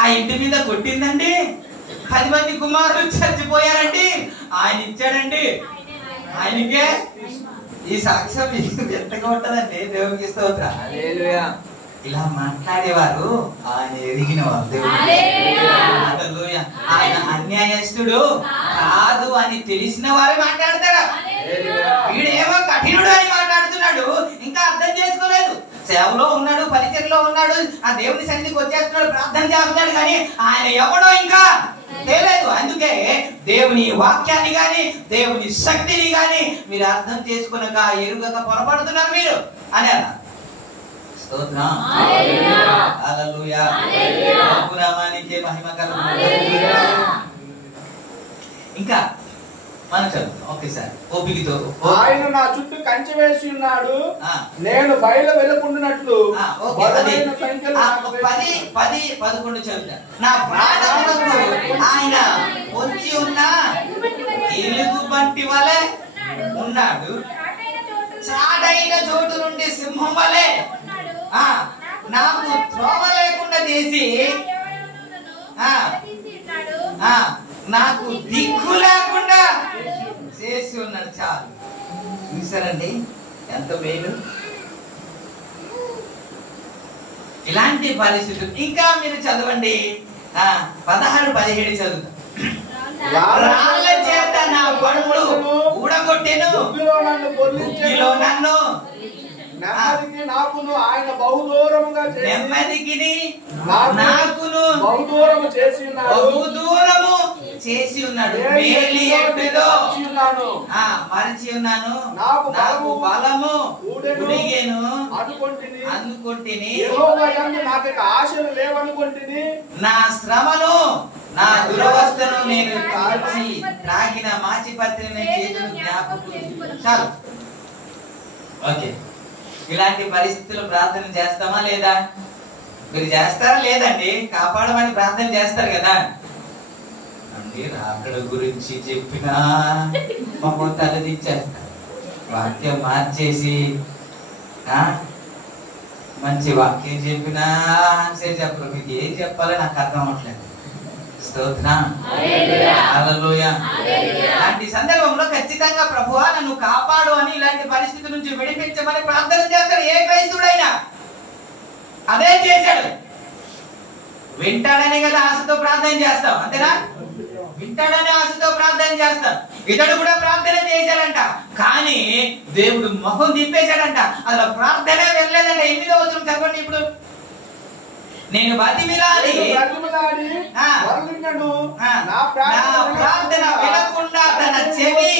ఆ ఇంటి మీద కొట్టిందండి, 10 మంది కుమారులు చచ్చిపోయారండి, ఆయన ఇచ్చాడండి, ఆయనకే ఈ సాక్ష్యం ఎంతగా ఉంటదండి. దేవునికి స్తోత్రం. హల్లెలూయా. ఇలా మాట్లాడేవారు ఆయన ఎరిగిన వారు. హల్లెలూయా. ఆయన అన్యాయస్తుడు కాదు అని తెలిసిన వారే మాట్లాడతారు. వీడేమో కఠినుడు అని మాట్లాడుతున్నాడు, ఇంకా అర్థం చేసుకోలేదు. సేవలో ఉన్నాడు, పరిచర్లో ఉన్నాడు, ఆ దేవుని సన్నిధికి వచ్చేస్తున్నాడు, ప్రార్థన చేస్తున్నాడు, కానీ ఆయన ఎవడో ఇంకా తెలియదు. అందుకే దేవుని వాక్యాన్ని గాని దేవుని శక్తిని గాని మీరు అర్థం చేసుకునక ఎరుగక పొరపడుతున్నారు మీరు అని అన్న. స్తోత్రం. హల్లెలూయా. ప్రభునామానికి మహిమ కలుగును. ఇంకా మనం చదువుతాం ఒకేసారి ఓపికతో. ఆయన నా చుట్టూ కంచె వేసి ఉన్నాడు, నేను బయలు వెళ్ళకుండానట్లు 10-11 చదువుతా. నా ప్రాణములకు ఆయన వచ్చి ఉన్న ఎలుగు బంటి వలె ఉన్నాడు, చాటైన చోటు నుండి సింహం వలె నాకు త్రోవ లేకుండా చేసి నాకు దిక్కు లేకుండా చేసి ఉన్నాడు. చాలు. చూసారండి ఎంత మేలు. ఇలాంటి పరిస్థితులు ఇంకా మీరు చదవండి. 16-17 చదువుతాం. రాళ్ళ చేత నా పండ్లు ఊడగొట్టెను, బుద్ధిలో నన్ను నెమ్మదికి నాకును ఆయన బహుదూరముగా నెమ్మదికి నాకును బహుదూరము చేసి ఉన్నాడు, బహుదూరము చేసి ఉన్నాడు. మరచి ఉన్నాను, నాకు బలము ఉడిగెను అనుకుంటుని, నాకు ఆశలు లేవనుకుంటుని, నా శ్రమను నా దురవస్థను నేను కాల్చి త్రాగిన మాచిపత్రిని చేతులు జ్ఞాపకం. చాలు. ఓకే. ఇలాంటి పరిస్థితుల్లో ప్రార్థన చేస్తామా లేదా? మీరు చేస్తారా లేదండి? కాపాడమని ప్రార్థన చేస్తారు కదా అండి. రాకడ గురించి చెప్పినా మమ్మల్ని తలదించేస్తారు, వాక్యం మార్చేసి మంచి వాక్యం చెప్పినా ఆన్సర్ చెప్పరు. మీకు ఏం చెప్పాలో నాకు అర్థం అవట్లేదు. స్తోత్రం. హల్లెలూయా. ఇలాంటి సందర్భంలో ఖచ్చితంగా ప్రభువా నన్ను కాపాడు అని, ఇలాంటి పరిస్థితి నుంచి విడిపించమని ప్రార్థన చేస్తాడు ఏ క్రైస్తవుడైనా. అదే చేశాడు. వింటాడనే కదా ఆశతో ప్రార్థన చేస్తాం, అంతేనా? వింటాడనే ఆశతో ప్రార్థన చేస్తాం. ఇతడు కూడా ప్రార్థన చేశాడంట, కానీ దేవుడు మొహం తిప్పేశాడంట. అసలు ప్రార్థన వెళ్ళలేదంట. 8వ వచనం చదవండి ఇప్పుడు. నేను బతిమిలాడి నా ప్రార్థన వినకుండా తన చెవి.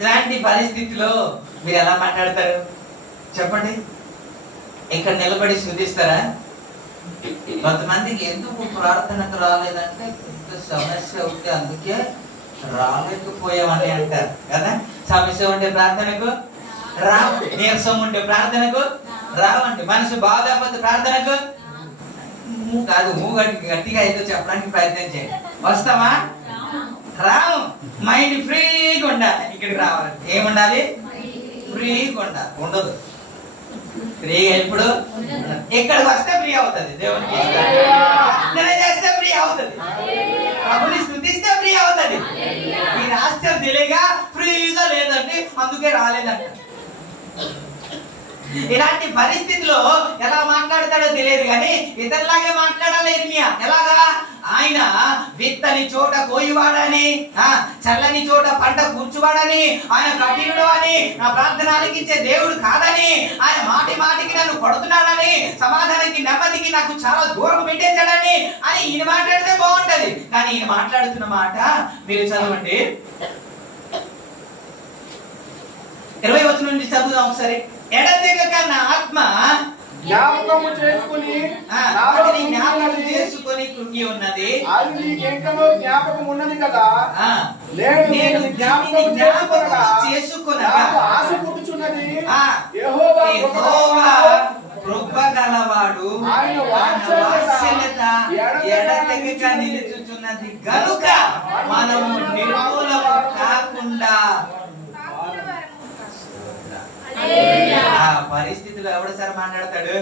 ఇలాంటి పరిస్థితిలో మీరు ఎలా మాట్లాడతారు చెప్పండి? ఇక్కడ నిలబడి స్తుతిస్తారా? కొంతమందికి ఎందుకు ప్రార్థనకు రాలేదంటే సమస్య ఉంటే అందుకే రాలేకపోయామని అంటారు కదా. సమస్య ఉంటే ప్రార్థనకు రావు, నీరసం ఉంటే ప్రార్థనకు రావండి, మనసు బాధపడితే ప్రార్థనకు కాదు. గట్టిగా ఏదో చెప్పడానికి ప్రయత్నం చేయండి. వస్తామా? రావు. మైండ్ ఫ్రీగా ఉండాలి. ఇక్కడికి రావాలంటే ఏముండాలి? ఫ్రీగా ఉండాలి. ఉండదు ఫ్రీగా. ఎప్పుడు ఇక్కడికి వస్తే ఫ్రీ అవుతుంది. దేవునికి ప్రార్థన చేస్తే ఫ్రీ అవుతుంది. ప్రభుని స్తుతిస్తే ఫ్రీ అవుతుంది. ఈ రాష్ట్రం తెలియగా ఫ్రీగా లేదండి, అందుకే రాలేదంట. ఇలాంటి పరిస్థితిలో ఎలా మాట్లాడతాడో తెలియదు, కానీ ఇతరులాగే మాట్లాడాలి ఇర్మియా. ఎలాగా? ఆయన విత్తని చోట కోయివాడని, చల్లని చోట పంట కూర్చువాడని, ఆయన కఠినుడు అని, నా ప్రార్థన ఆలకించే దేవుడు కాదని, ఆయన మాటి మాటికి నన్ను కొడుతున్నాడని, సమాధానానికి నెమ్మదికి నాకు చాలా దూరం పెట్టేశాడని అని ఈయన మాట్లాడితే బాగుంటది. కానీ ఈయన మాట్లాడుతున్న మాట మీరు చదవండి. 20వ వచనం నుంచి చదువుదాం ఒకసారి. ఎడతెగక నా ఆత్మ జ్ఞాపకము చేసుకుని జ్ఞాపకం చేసుకుని కృంగి ఉన్నది. అది నీకెంకనో జ్ఞాపకం ఉన్నది కదా. నేను జ్ఞాపకం చేసుకొనగా ఆశ పుట్టుచున్నది. యెహోవా కృప గలవాడు, ఆయన వాత్సల్యత ఎడతెగక నిలుచుచున్నది గనుక మనము నిర్మూలము కాకుండా. ఆ పరిస్థితిలో ఎవడు సార్ మాట్లాడతాడు?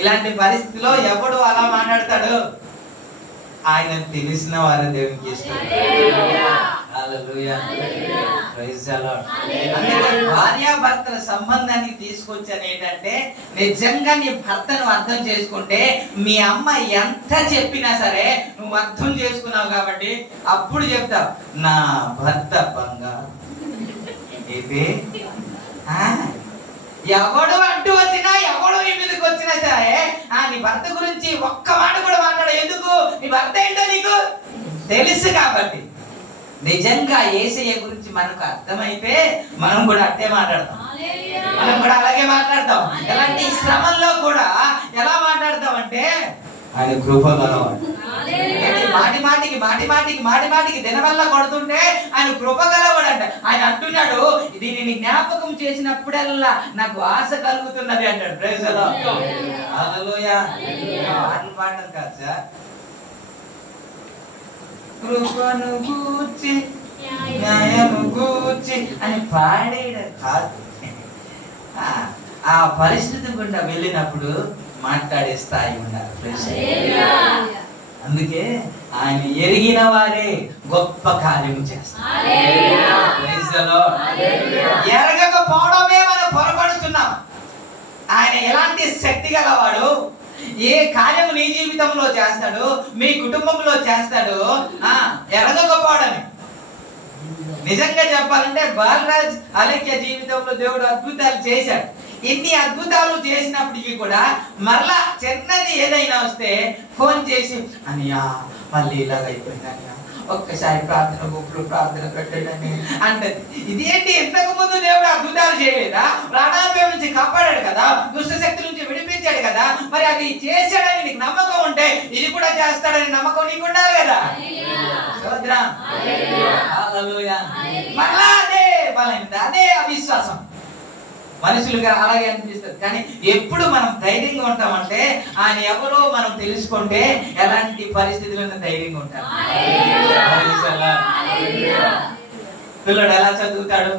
ఇలాంటి పరిస్థితిలో ఎవడు అలా మాట్లాడతాడు? ఆయన తెలిసిన వారు దేవునికి ఇష్టం. హల్లెలూయా, ప్రైజ్ ది లార్డ్. అందుకే భార్యాభర్తల సంబంధాన్ని తీసుకొచ్చాను ఏంటంటే, నిజంగా నీ భర్తను అర్థం చేసుకుంటే మీ అమ్మ ఎంత చెప్పినా సరే నువ్వు అర్థం చేసుకున్నావు కాబట్టి అప్పుడు చెప్తావు, నా భర్త బంగారు. ఇది ఎవడు అంటూ వచ్చినా, ఎవడు ఈ మీదకి వచ్చినా సరే నీ భర్త గురించి ఒక్క మాట కూడా మాట్లాడ. ఎందుకు? నీ భర్త ఏంటో నీకు తెలుసు కాబట్టి. నిజంగా యేసయ్య గురించి మనకు అర్థమైతే మనం కూడా అట్టే మాట్లాడతాం. మనం కూడా అలాగే మాట్లాడతాం. ఎలాంటి శ్రమంలో కూడా ఎలా మాట్లాడతాం అంటే, ఆయన కృప గలవాడు. మాటి మాటికి దినవల్ల కొడుతుంటే ఆయన కృప గలవాడు అంట. ఆయన అంటున్నాడు, దీనిని జ్ఞాపకం చేసినప్పుడల్లా నాకు ఆశ కలుగుతున్నది అంటాడు. Praise the Lord. హల్లెలూయా. పాటలు పాడడం కాదు సార్, కృపను గూర్చి న్యాయము గూర్చి అని పాడేయడం కాదు. ఆ పరిస్థితి గుండా వెళ్ళినప్పుడు మాట్లాడే స్థాయి ఉండాలి. అందుకే ఆయన ఎరిగిన వారే గొప్ప కార్యము చేస్తారు. ఎరగకపోవడమే మనం పొరపడుతున్నాం. ఆయన ఎలాంటి శక్తి గలవాడు, ఏ కార్యము నీ జీవితంలో చేస్తాడు, మీ కుటుంబంలో చేస్తాడు ఎరగకపోవడమే. నిజంగా చెప్పాలంటే బాలరాజ్ అలక్య జీవితంలో దేవుడు అద్భుతాలు చేశాడు. ఇన్ని అద్భుతాలు చేసినప్పటికీ కూడా మరలా చిన్నది ఏదైనా వస్తే ఫోన్ చేసి, అనియా మళ్ళీ ఇలాగ అయిపోయిందనియా, ఒక్కసారి ప్రార్థన పెట్టండి అంటే. ఇదేంటి, ఇంతకు ముందు దేవుడు అద్భుతాలు చేయలేదా? ప్రాణాపాయం నుంచి కాపాడాడు కదా, దుష్ట శక్తి నుంచి విడిపించాడు కదా, మరి అది చేశాడని నీకు నమ్మకం ఉంటే ఇది కూడా చేస్తాడని నమ్మకం నీకు ఉండాలి కదా. మళ్ళా అదే బలమైనది, అదే అవిశ్వాసం మనుషులుగా అలాగే అనిపిస్తుంది. కానీ ఎప్పుడు మనం ధైర్యంగా ఉంటామంటే ఆయన ఎవరో మనం తెలుసుకుంటే ఎలాంటి పరిస్థితుల్లో ధైర్యంగా ఉంటాం. పిల్లడు ఎలా చదువుతాడు,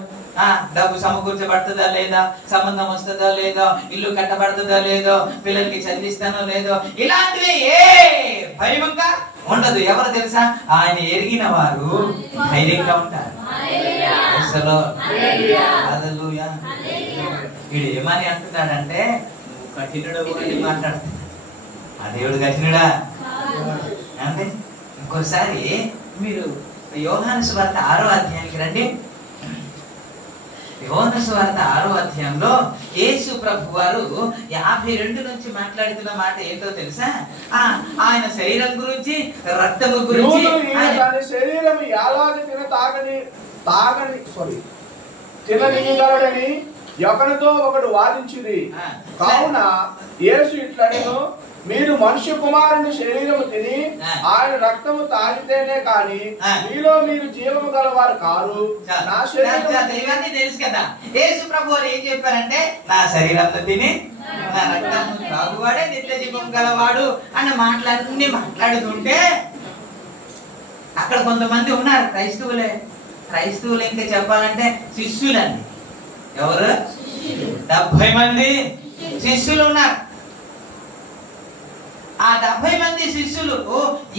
డబ్బు సమకూర్చబడుతుందా లేదా, సంబంధం వస్తుందా లేదో, ఇల్లు కట్టబడుతుందా లేదో, పిల్లలకి చదివిస్తానో లేదో, ఇలాంటివి ఏ భయంగా ఉండదు. ఎవరు తెలుసా? ఆయన ఎరిగిన వారు ధైర్యంగా ఉంటారు. వీడు ఏమని అంటున్నాడంటే, నువ్వు కఠినుడు అని మాట్లాడుతున్నాడు. ఆ దేవుడు కఠినుడా అంటే? ఇంకోసారి మీరు యోహాను సువార్త 6వ అధ్యాయానికి రండి. యోహాను సువార్త 6వ అధ్యాయంలో యేసు ప్రభు వారు 52 నుంచి మాట్లాడుతున్న మాట ఏంటో తెలుసా? ఆయన శరీరం గురించి, రక్తము గురించి, శరీరం తిననీయగలడని ఒకరితో ఒకడు వాదించింది. కావున యేసు ఇట్లనెను, మీరు మనుష్య కుమారుని శరీరము తిని ఆయన రక్తము తాగితేనే కానీ మీలో మీరు జీవము గలవారు కారు. నా శరీరం తెలుసు కదా. యేసు ప్రభు వారు ఏం చెప్పారంటే, నా శరీరంతో తిని నా రక్తము తాగువాడే నిత్య జీవం గలవాడు అని మాట్లాడుతుంటే అక్కడ కొంతమంది ఉన్నారు క్రైస్తవులు ఇంకా చెప్పాలంటే శిష్యులండి. ఎవరు? 70 మంది శిష్యులు ఉన్నారు. ఆ 70 మంది శిష్యులు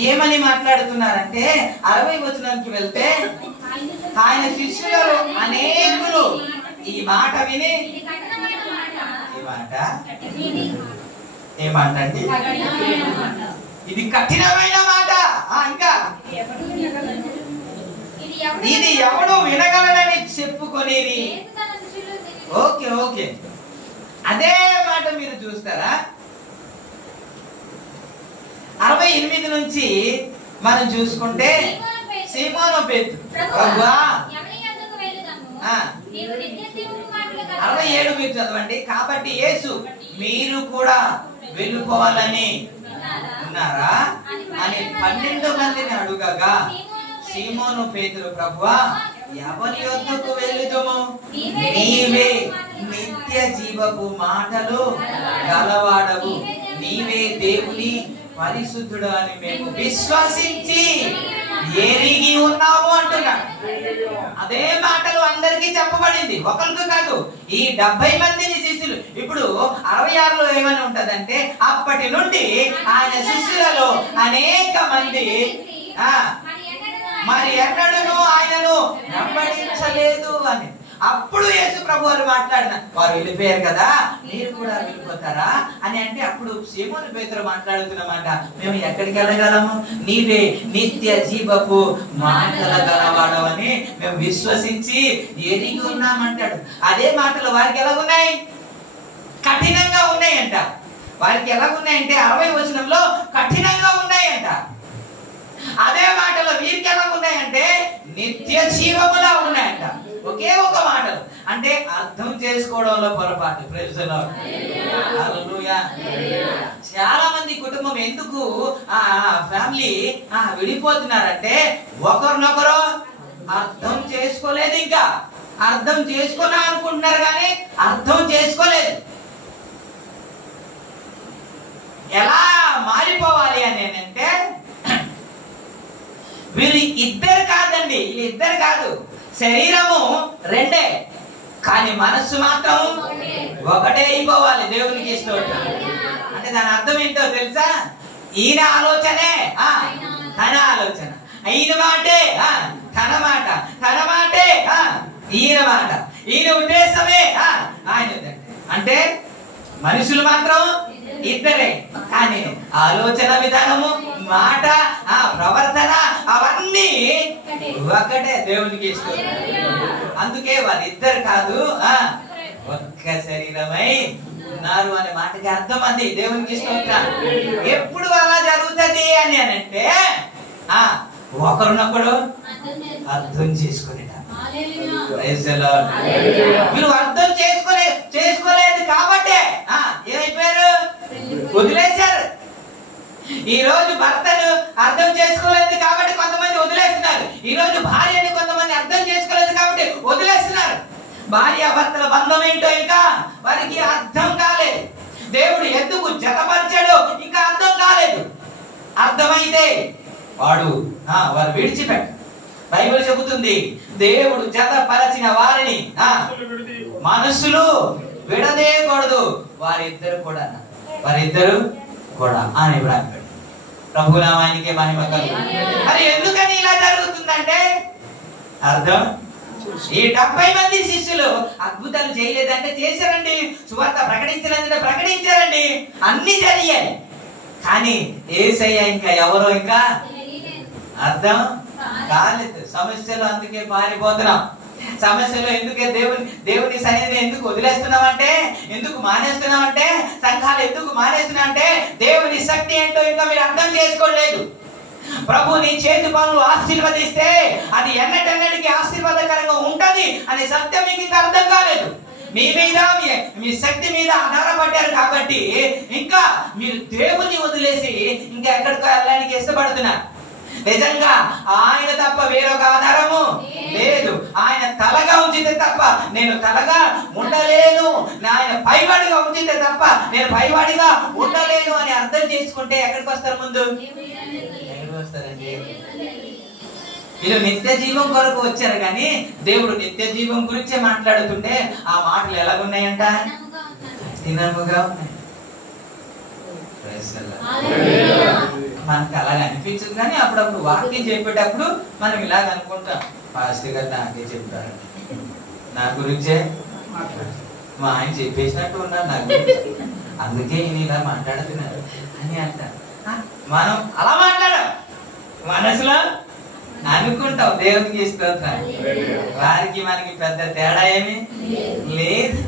ఏమని మాట్లాడుతున్నారంటే, 60వ వచనానికి వెళ్తే, ఆయన శిష్యులలో అనేకులు ఈ మాట విని, ఏమాట అంటే ఇది కఠినమైన మాట, ఇంకా ఇది ఎవడు వినగలడని చెప్పుకొని. ఓకే అదే మాట మీరు చూస్తారా? 68 నుంచి మనం చూసుకుంటే, సీమోను పేతురు, 67 మీరు చదవండి. కాబట్టి యేసు, మీరు కూడా వెళ్ళిపోవాలని ఉన్నారా అని 12 మందిని అడుగగా సీమోను పేతురు, ప్రభువా ఎవరి యొద్దకు వెళ్ళుదుము? నీవే నిత్య జీవపు మాటలు గలవాడవు, నీవే దేవుని పరిశుద్ధుడు అని మేము విశ్వసించి ఎరిగి ఉన్నాము అంటున్నాడు. అదే మాటలు అందరికీ చెప్పబడింది, ఒకరికి కాదు. ఈ 70 మందిని శిష్యులు, ఇప్పుడు 66లో ఏమని ఉంటదంటే, అప్పటి నుండి ఆయన శిష్యులలో అనేక మంది మరి ఎన్నడూ ఆయనను వెంబడించలేదు అని. అప్పుడు యేసు ప్రభు వారు మాట్లాడిన, వారు వెళ్ళిపోయారు కదా, మీరు కూడా వెళ్ళిపోతారా అని అంటే, అప్పుడు సీమోను పేతురు మాట్లాడుతున్నమాట, మేము ఎక్కడికి వెళ్ళగలము? నీవే నిత్య జీవపు మాటల గలవాడవని మేము విశ్వసించి ఎరిగి ఉన్నామంటాడు. అదే మాటలు వారికి ఎలా ఉన్నాయి? కఠినంగా ఉన్నాయంట. వారికి ఎలా ఉన్నాయంటే 60వ వచనంలో కఠినంగా ఉన్నాయంట. అదే మాటలు వీరికి ఎలా ఉన్నాయంటే నిత్య జీవములా ఉన్నాయంట. ఒకే ఒక మాటలు అంటే అర్థం చేసుకోవడంలో పొరపాటు. ప్రైజ్ ది లార్డ్, హల్లెలూయా. చాలా మంది కుటుంబం ఎందుకు ఫ్యామిలీ విడిపోతున్నారంటే ఒకరినొకరు అర్థం చేసుకోలేదు. ఇంకా అర్థం చేసుకున్నా అనుకుంటున్నారు కానీ అర్థం చేసుకోలేదు. ఎలా మారిపోవాలి అని అంటే, వీళ్ళు ఇద్దరు కాదండి, వీళ్ళిద్దరు కాదు, శరీరము రెండే కానీ మనస్సు మాత్రం ఒకటే అయిపోవాలి. దేవునికి ఇష్టం అంటే దాని అర్థం ఏంటో తెలుసా? ఈయన ఆలోచనే తన ఆలోచన, ఈయన మాటే తన మాట, తన మాటే ఈయన మాట, ఈయన ఉద్దేశమే ఆయన. అంటే మనుషులు మాత్రం ఇద్దరే కానీ ఆలోచన విధానము, మాట, ప్రవర్తన అవన్నీ ఒకటే. దేవునికి ఇష్టం. అందుకే వాళ్ళిద్దరు కాదు ఒక్క శరీరమై ఉన్నారు అనే మాటకి అర్థం అది. దేవునికి ఇష్టం. ఎప్పుడు అలా జరుగుతుంది అని అంటే ఒకరినొకడు అర్థం చేసుకునేట. మీరు అర్థం చేసుకోలేదు కాబట్టి ఏమైపోయారు? వదిలేశారు. ఈ రోజు భర్తను అర్థం చేసుకోలేదు కాబట్టి కొంతమంది వదిలేస్తున్నారు. ఈ రోజు భార్యని కొంతమంది అర్థం చేసుకోలేదు కాబట్టి వదిలేస్తున్నారు. భార్య భర్తల బంధం ఏంటో ఇంకా వారికి అర్థం కాలేదు. దేవుడు ఎందుకు జతపరిచాడో ఇంకా అర్థం కాలేదు. అర్థమైతే వారు విడిచిపెట్ట. బైబిల్ చెబుతుంది, దేవుడు జతపరచిన వారిని మనుషులు విడదేయకూడదు. వారిద్దరు కూడా అని రాశాడు. ప్రభు నామానికి మహిమ కలుగును. మరి ఎందుకని ఇలా జరుగుతుందంటే అర్థం, ఈ 70 మంది శిష్యులు అద్భుతాలు చేయలేదంటే చేశారండి, సువార్త ప్రకటించలేదంటే ప్రకటించారండి, అన్ని జరిగాయి. కానీ యేసయ్య ఇంకా ఎవరో ఇంకా అర్థం కాలేదు. సమస్యలు అందుకే పారిపోతున్నాం. సమస్యలు ఎందుకే దేవుని సన్నిధిని ఎందుకు వదిలేస్తున్నామంటే, ఎందుకు మానేస్తున్నామంటే, సంఘాలు ఎందుకు మానేస్తున్నామంటే దేవుని శక్తి ఏంటో ఇంకా మీరు అర్థం చేసుకోలేదు. ప్రభు నీ చేతి పనులు ఆశీర్వదిస్తే అది ఎన్నటెన్నటికి ఆశీర్వాదకరంగా ఉంటది అనే సత్యం మీకు ఇంకా అర్థం కాలేదు. మీ మీద మీ శక్తి మీద ఆధారపడ్డారు కాబట్టి ఇంకా మీరు దేవుని వదిలేసి ఇంకా ఎక్కడికో వెళ్ళడానికి ఇష్టపడుతున్నారు. నిజంగా ఆయన తప్ప వేరొక ఆధారము లేదు. ఆయన తలగా ఉంచితే తప్ప నేను తలగా ఉండలేను, ఆయన పైవాడిగా ఉంచితే తప్ప నేను పైవాడిగా ఉండలేను అని అర్థం చేసుకుంటే ఎక్కడికి వస్తారు? ముందు ఎక్కడికి వస్తారండి? వీళ్ళు నిత్య జీవం కొరకు వచ్చారు కానీ దేవుడు నిత్య జీవం గురించే మాట్లాడుతుంటే ఆ మాటలు ఎలాగున్నాయంట? కఠినముగా ఉన్నాయి. మనకు అలాగ అనిపించదు కానీ అప్పుడప్పుడు వాక్యం చెప్పేటప్పుడు మనం ఇలాగ అనుకుంటాం, పాస్టర్ గారు నాకే చెప్పారు, నా గురించే మా ఆయన చెప్పేసినట్టు ఉన్నారు నా గురించి, అందుకే ఈయన ఇలా మాట్లాడుతున్నారు అని అంటారు. మనం అలా మాట్లాడాం, మనసులో అనుకుంటాం. దేవునికి స్తోత్రం. వారికి మనకి పెద్ద తేడా ఏమి లేదు.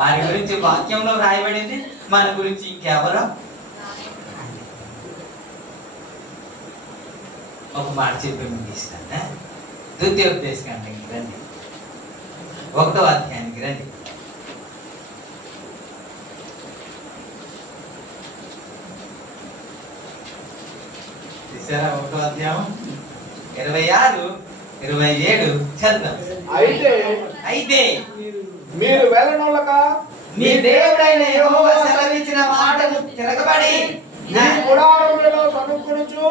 వారి గురించి వాక్యంలో రాయబడింది, మన గురించి ఇంకెవరో. ఒక మాట చెప్పి ముగిస్తాను. ద్వితీయోపదేశకాండానికి రండి, 1వ అధ్యాయానికి రండి. చూసారా 1వ అధ్యాయం? 26, 27 చదువు. అయితే మీరు వెళ్ళనొల్లక మీ దేవుడైన యెహోవా సెలవిచ్చిన మాటను తిరగబడి మీ గుడారములలో సనుక్కొనుచు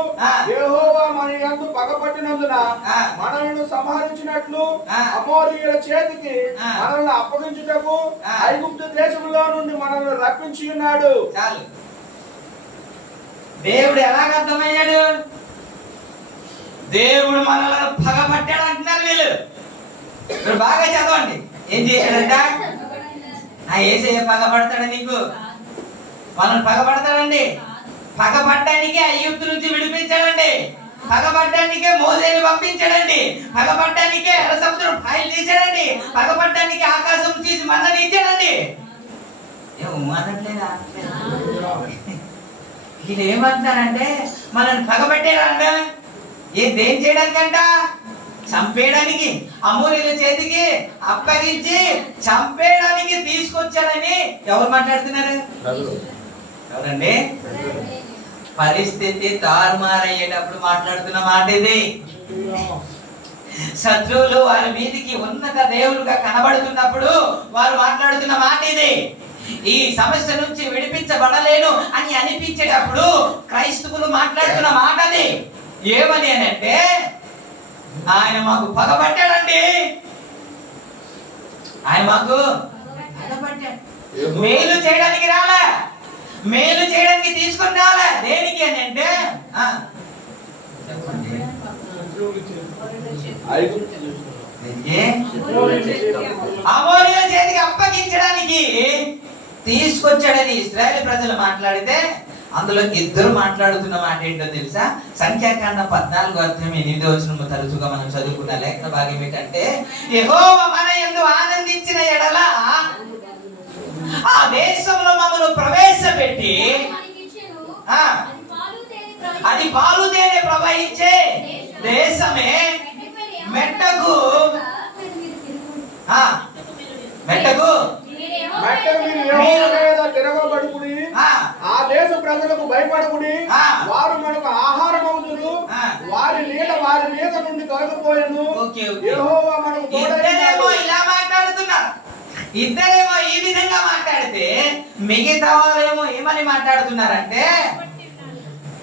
యెహోవా మన యందు పగపట్టినందున మనల్ని సంహరించినట్లు అమోరీయుల చేతికి మనల్ని అప్పగించుటకు ఐగుప్తు దేశంలో నుండి మనల్ని రప్పించి ఉన్నాడు. చాలు. దేవుడు ఎలాగ అర్థమయ్యాడు? దేవుడు మనల్ని పగపట్టాడు అంటున్నారు వీళ్ళు. ఇప్పుడు బాగా చదవండి. ఏం చేశాడంట? యేసయ్య పగపడతాడా నీకు? మనల్ని పగపడతాడండి. పగపట్టడానికే ఐగుప్తు నుంచి విడిపించాడండి. పగపట్టడానికే మోసేని పంపించాడండి. పగపట్టడానికే ఎర్ర సముద్రం పాయలు తీశాడండి. పగపట్టడానికే ఆకాశం తీసి మన్నని ఇచ్చాడండి. ఏమనట్లేదా? వీళ్ళు ఏమంటున్నారంటే మనల్ని పగబట్టాడంట. దేం చేయడానికంట? చంపేయడానికి, అమోరీయుల చేతికి అప్పగించి చంపేయడానికి తీసుకొచ్చాడని ఎవరు మాట్లాడుతున్నారు? ఎవరండి? పరిస్థితి తారుమారయ్యేటప్పుడు మాట్లాడుతున్న మాట ఇది. శత్రువులు వారి మీదికి ఉన్నత దేవులుగా కనబడుతున్నప్పుడు వారు మాట్లాడుతున్న మాట ఇది. ఈ సమస్య నుంచి విడిపించబడలేను అని అనిపించేటప్పుడు క్రైస్తవులు మాట్లాడుతున్న మాట అది. ఏమని అంటే ఆయన మాకు పగబట్టాడండి. ఆయన మాకు పగబట్టాడు. మేలు చేయడానికి రాలే, మేలు చేయడానికి తీసుకొని రాలే. దేనికి అని అంటే అమోరీయుల చేతికి అప్పగించడానికి తీసుకొచ్చాడని ఇశ్రాయేలు ప్రజలు మాట్లాడితే అందులో ఇద్దరు మాట్లాడుతున్న మాట ఏంటో తెలుసా? సంఖ్యాకాండం 14:8 తరచుగా మనం చదువుకున్న లేఖన భాగం ఏంటంటే యెహోవా మన యందు ఆనందించిన ఎడల ఆ దేశంలో మమ్మల్ని ప్రవేశపెట్టి అది పాలు తేనె ప్రవహించే దేశమే మెట్టకు తిరగబడుకుని ఆ దేశ ప్రజలకు భయపడకుని వారు మనకు ఆహారం అవుతురు, వారి నీడ వారి మీద నుండి తొలగిపోయాను. యెహోవా మనకు ఇద్దరేమో ఇలా మాట్లాడుతున్నారు. ఇద్దరేమో ఈ విధంగా మాట్లాడితే మిగతా వాళ్ళేమో ఏమని మాట్లాడుతున్నారంటే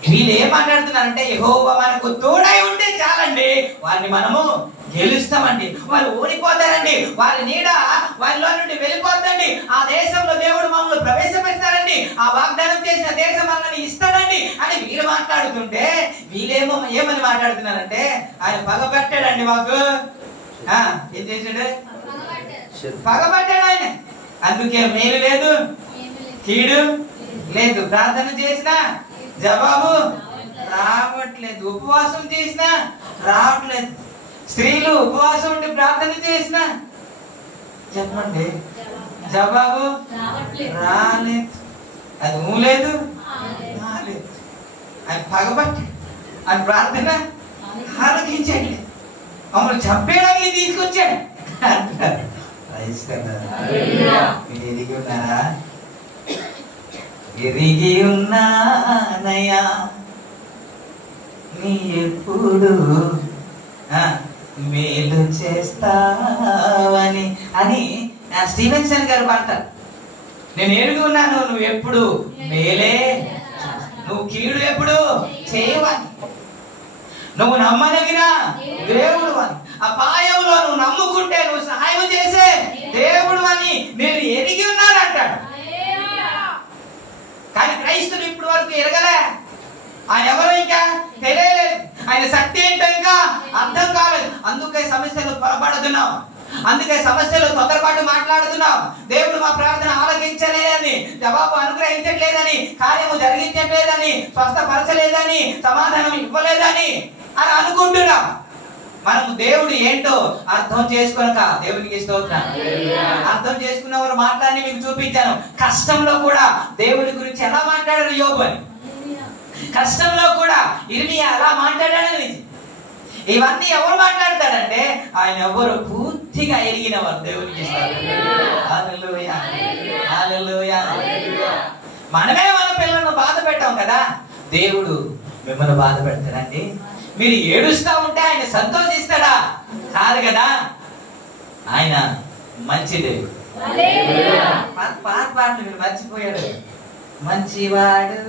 వీళ్ళు ఏం మాట్లాడుతున్నారంటే యెహోవా మనకు తోడై ఉంటే చాలండి, వారిని మనము గెలుస్తామండి. వారు ఓడిపోతారండి, వారి నీడ వారిలో నుండి వెళ్ళిపోతండి. ఆ దేశంలో దేవుడు మమ్మల్ని ప్రవేశపెడతాడండి, ఆ వాగ్దానం చేసిన దేశం మనల్ని ఇస్తాడండి అని వీళ్ళు మాట్లాడుతుంటే వీళ్ళేమో ఏమని మాట్లాడుతున్నారంటే ఆయన పగబట్టాడండి మాకు. ఏం చేశాడు? పగబట్టాడు ఆయన. అందుకే మేలు లేదు, కీడు లేదు. ప్రార్థన చేసినా జవాబు రావట్లేదు, ఉపవాసం చేసినా రావట్లేదు. స్త్రీలు ఉపవాసం ఉండి ప్రార్థన చేసినా చెప్పండి జవాబు రాలేదు. అది లేదు రాలేదు. ఆయన పగబట్టి ఆయన ప్రార్థన ఆలోచించండి, మమ్మల్ని చంపేయడానికి తీసుకొచ్చాడు అంటారు. ఎరిగి ఉన్నారా? ఎరిగి ఉన్నానయ్యా నీ ఎప్పుడు మేలు చేస్తావని అని స్టీవెన్సన్ గారు పాడతారు. నేను ఎరిగి ఉన్నాను నువ్వు ఎప్పుడు మేలే, నువ్వు కీడు ఎప్పుడు చేయవని, నువ్వు నమ్మదగిన దేవుడు అని, అపాయంలో నువ్వు నమ్ముకుంటే నువ్వు సహాయం చేసే దేవుడు అని నేను ఎరిగి ఉన్నాను అంటాడు. కానీ క్రైస్తవులు ఇప్పటి వరకు ఎరగలే. ఆయన ఎవరో ఇంకా తెలియలేదు, ఆయన శక్తి ఏంటో ఇంకా అర్థం కాలేదు. అందుకే సమస్యలు పొరపడుతున్నాం, అందుకే సమస్యలు తొందరపాటు మాట్లాడుతున్నాం. దేవుడు మా ప్రార్థన ఆలకించలేదని, జవాబు అనుగ్రహించట్లేదని, కార్యము జరిగించట్లేదని, స్వస్థపరచలేదని, సమాధానం ఇవ్వలేదని అని అనుకుంటున్నాం. మనము దేవుడు ఏంటో అర్థం చేసుకొనక దేవునికి స్తోత్రం. అర్థం చేసుకున్న వారు మాట్లాడి మీకు చూపించాను. కష్టంలో కూడా దేవుడి గురించి ఎలా మాట్లాడారు యోబు అని, కష్టంలో కూడా ఇర్మియా ఎలా మాట్లాడాడని. ఇవన్నీ ఎవరు మాట్లాడతాడంటే ఆయన ఎవరు పూర్తిగా ఎరిగినవారు. దేవునికి హల్లెలూయా, హల్లెలూయా. మనమే మన పిల్లలను బాధ పెట్టాం కదా, దేవుడు మిమ్మల్ని బాధ పెడతాడండి. మీరు ఏడుస్తా ఉంటే ఆయన సంతోషిస్తాడా? కాదు కదా. ఆయన మంచి దేవుడు. పాత పాటలు మీరు మర్చిపోయాడు. మంచివాడు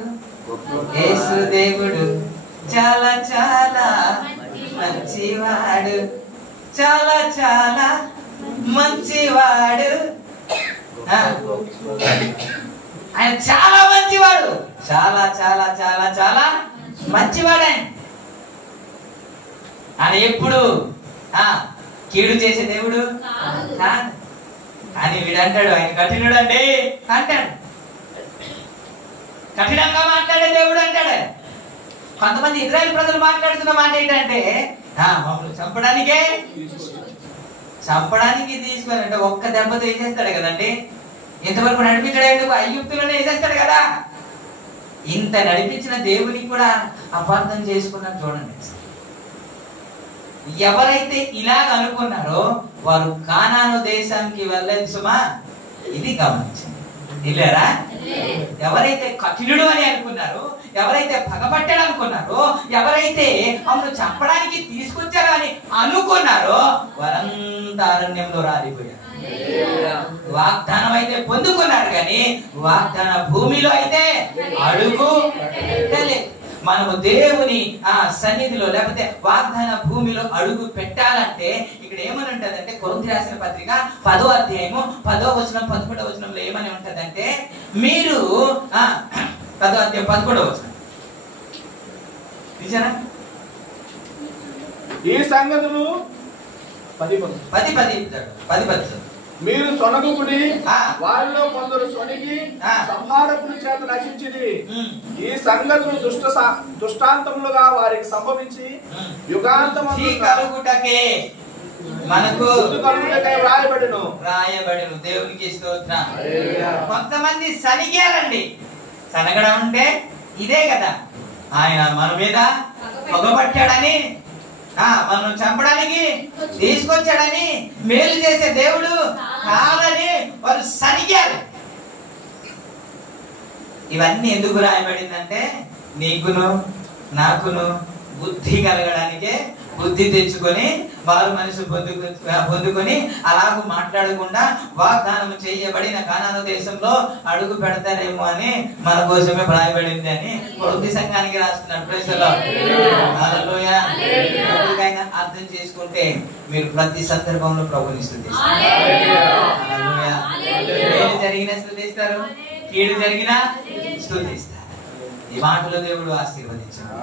యేసు దేవుడు, చాలా చాలా మంచివాడు, చాలా చాలా మంచివాడు. ఆయన చాలా మంచివాడు, చాలా చాలా చాలా చాలా మంచివాడు. ఆయన ఎప్పుడు కీడు చేసే దేవుడు కాదు. కానీ వీడంటాడు ఆయన కఠినుడు అండి అంటాడు. కఠినంగా మాట్లాడే దేవుడు అంటాడు. కొంతమంది ఇజ్రాయెల్ ప్రజలు మాట్లాడుతున్న మాట ఏంటంటే మమ్మల్ని చంపడానికి తీసుకొని ఒక్క దెబ్బతో వేసేస్తాడు కదండి. ఇంతవరకు నడిపించడం ఎందుకు? ఐగుప్తులోనే వేసేస్తాడు కదా. ఇంత నడిపించిన దేవుని కూడా అపార్థం చేసుకున్నారు చూడండి. ఎవరైతే ఇలాగ అనుకున్నారో వారు కానాను దేశానికి వెళ్ళలేదు సుమా. ఇది గమనించండి. వెళ్ళారా? ఎవరైతే కఠినుడు అని అనుకున్నారో, ఎవరైతే పగపట్టాడు అనుకున్నారో, ఎవరైతే మమ్మల్ని చంపడానికి తీసుకొచ్చారు అని అనుకున్నారో వారంతా అరణ్యంలో రాలిపోయారు. వాగ్దానం అయితే పొందుకున్నారు కానీ వాగ్దాన భూమిలో అయితే అడుగు పెట్టలేదు. మనము దేవుని సన్నిధిలో లేకపోతే వాగ్దాన భూమిలో అడుగు పెట్టాలంటే ఇక్కడ ఏమని ఉంటదంటే, కొరింథీ రాసిన పత్రిక 10వ అధ్యాయము 10వ వచనం 11వ వచనంలో ఏమని ఉంటదంటే, మీరు 10వ అధ్యాయం 11వ వచనం నిజానా? ఈ సంగతులు 10 మీరు సొనగుకుడి, వారిలో కొందరు సొనిగి సంహారకుని చేత నశించింది. ఈ సంగతులు దుష్టాంతములుగా వారికి సంభవించి యుగాంతములు కలుగుటకే మనకు రాయబడును. దేవునికి స్తోత్రం. కొంతమంది సనిగారండి. సనగడం అంటే ఇదే కదా. ఆయన మన మీద పొగబట్టాడని, మనం చంపడానికి తీసుకొచ్చాడని, మేలు చేసే దేవుడు కాదని వారు సనిగారు. ఇవన్నీ ఎందుకు రాయబడిందంటే నీకును నాకును బుద్ధి కలగడానికే, బుద్ధి తెచ్చుకొని వారు మనసు పొందుకొని అలాగ మాట్లాడకుండా వాగ్దానం చేయబడిన కానాను దేశంలో అడుగు పెడతారేమో అని మన కోసమే రాయబడింది అని కొరింథీ సంఘానికి రాస్తున్నాడు. హల్లెలూయా. ఎప్పటికైనా అర్థం చేసుకుంటే మీరు ప్రతి సందర్భంలో ప్రభుని స్తుతిస్తారు. హల్లెలూయా. మేలు జరిగిన స్తుతిస్తారు, కీడు జరిగిన స్తుతిస్తారు. ఈ మాటలో దేవుడు ఆశీర్వదించాడు.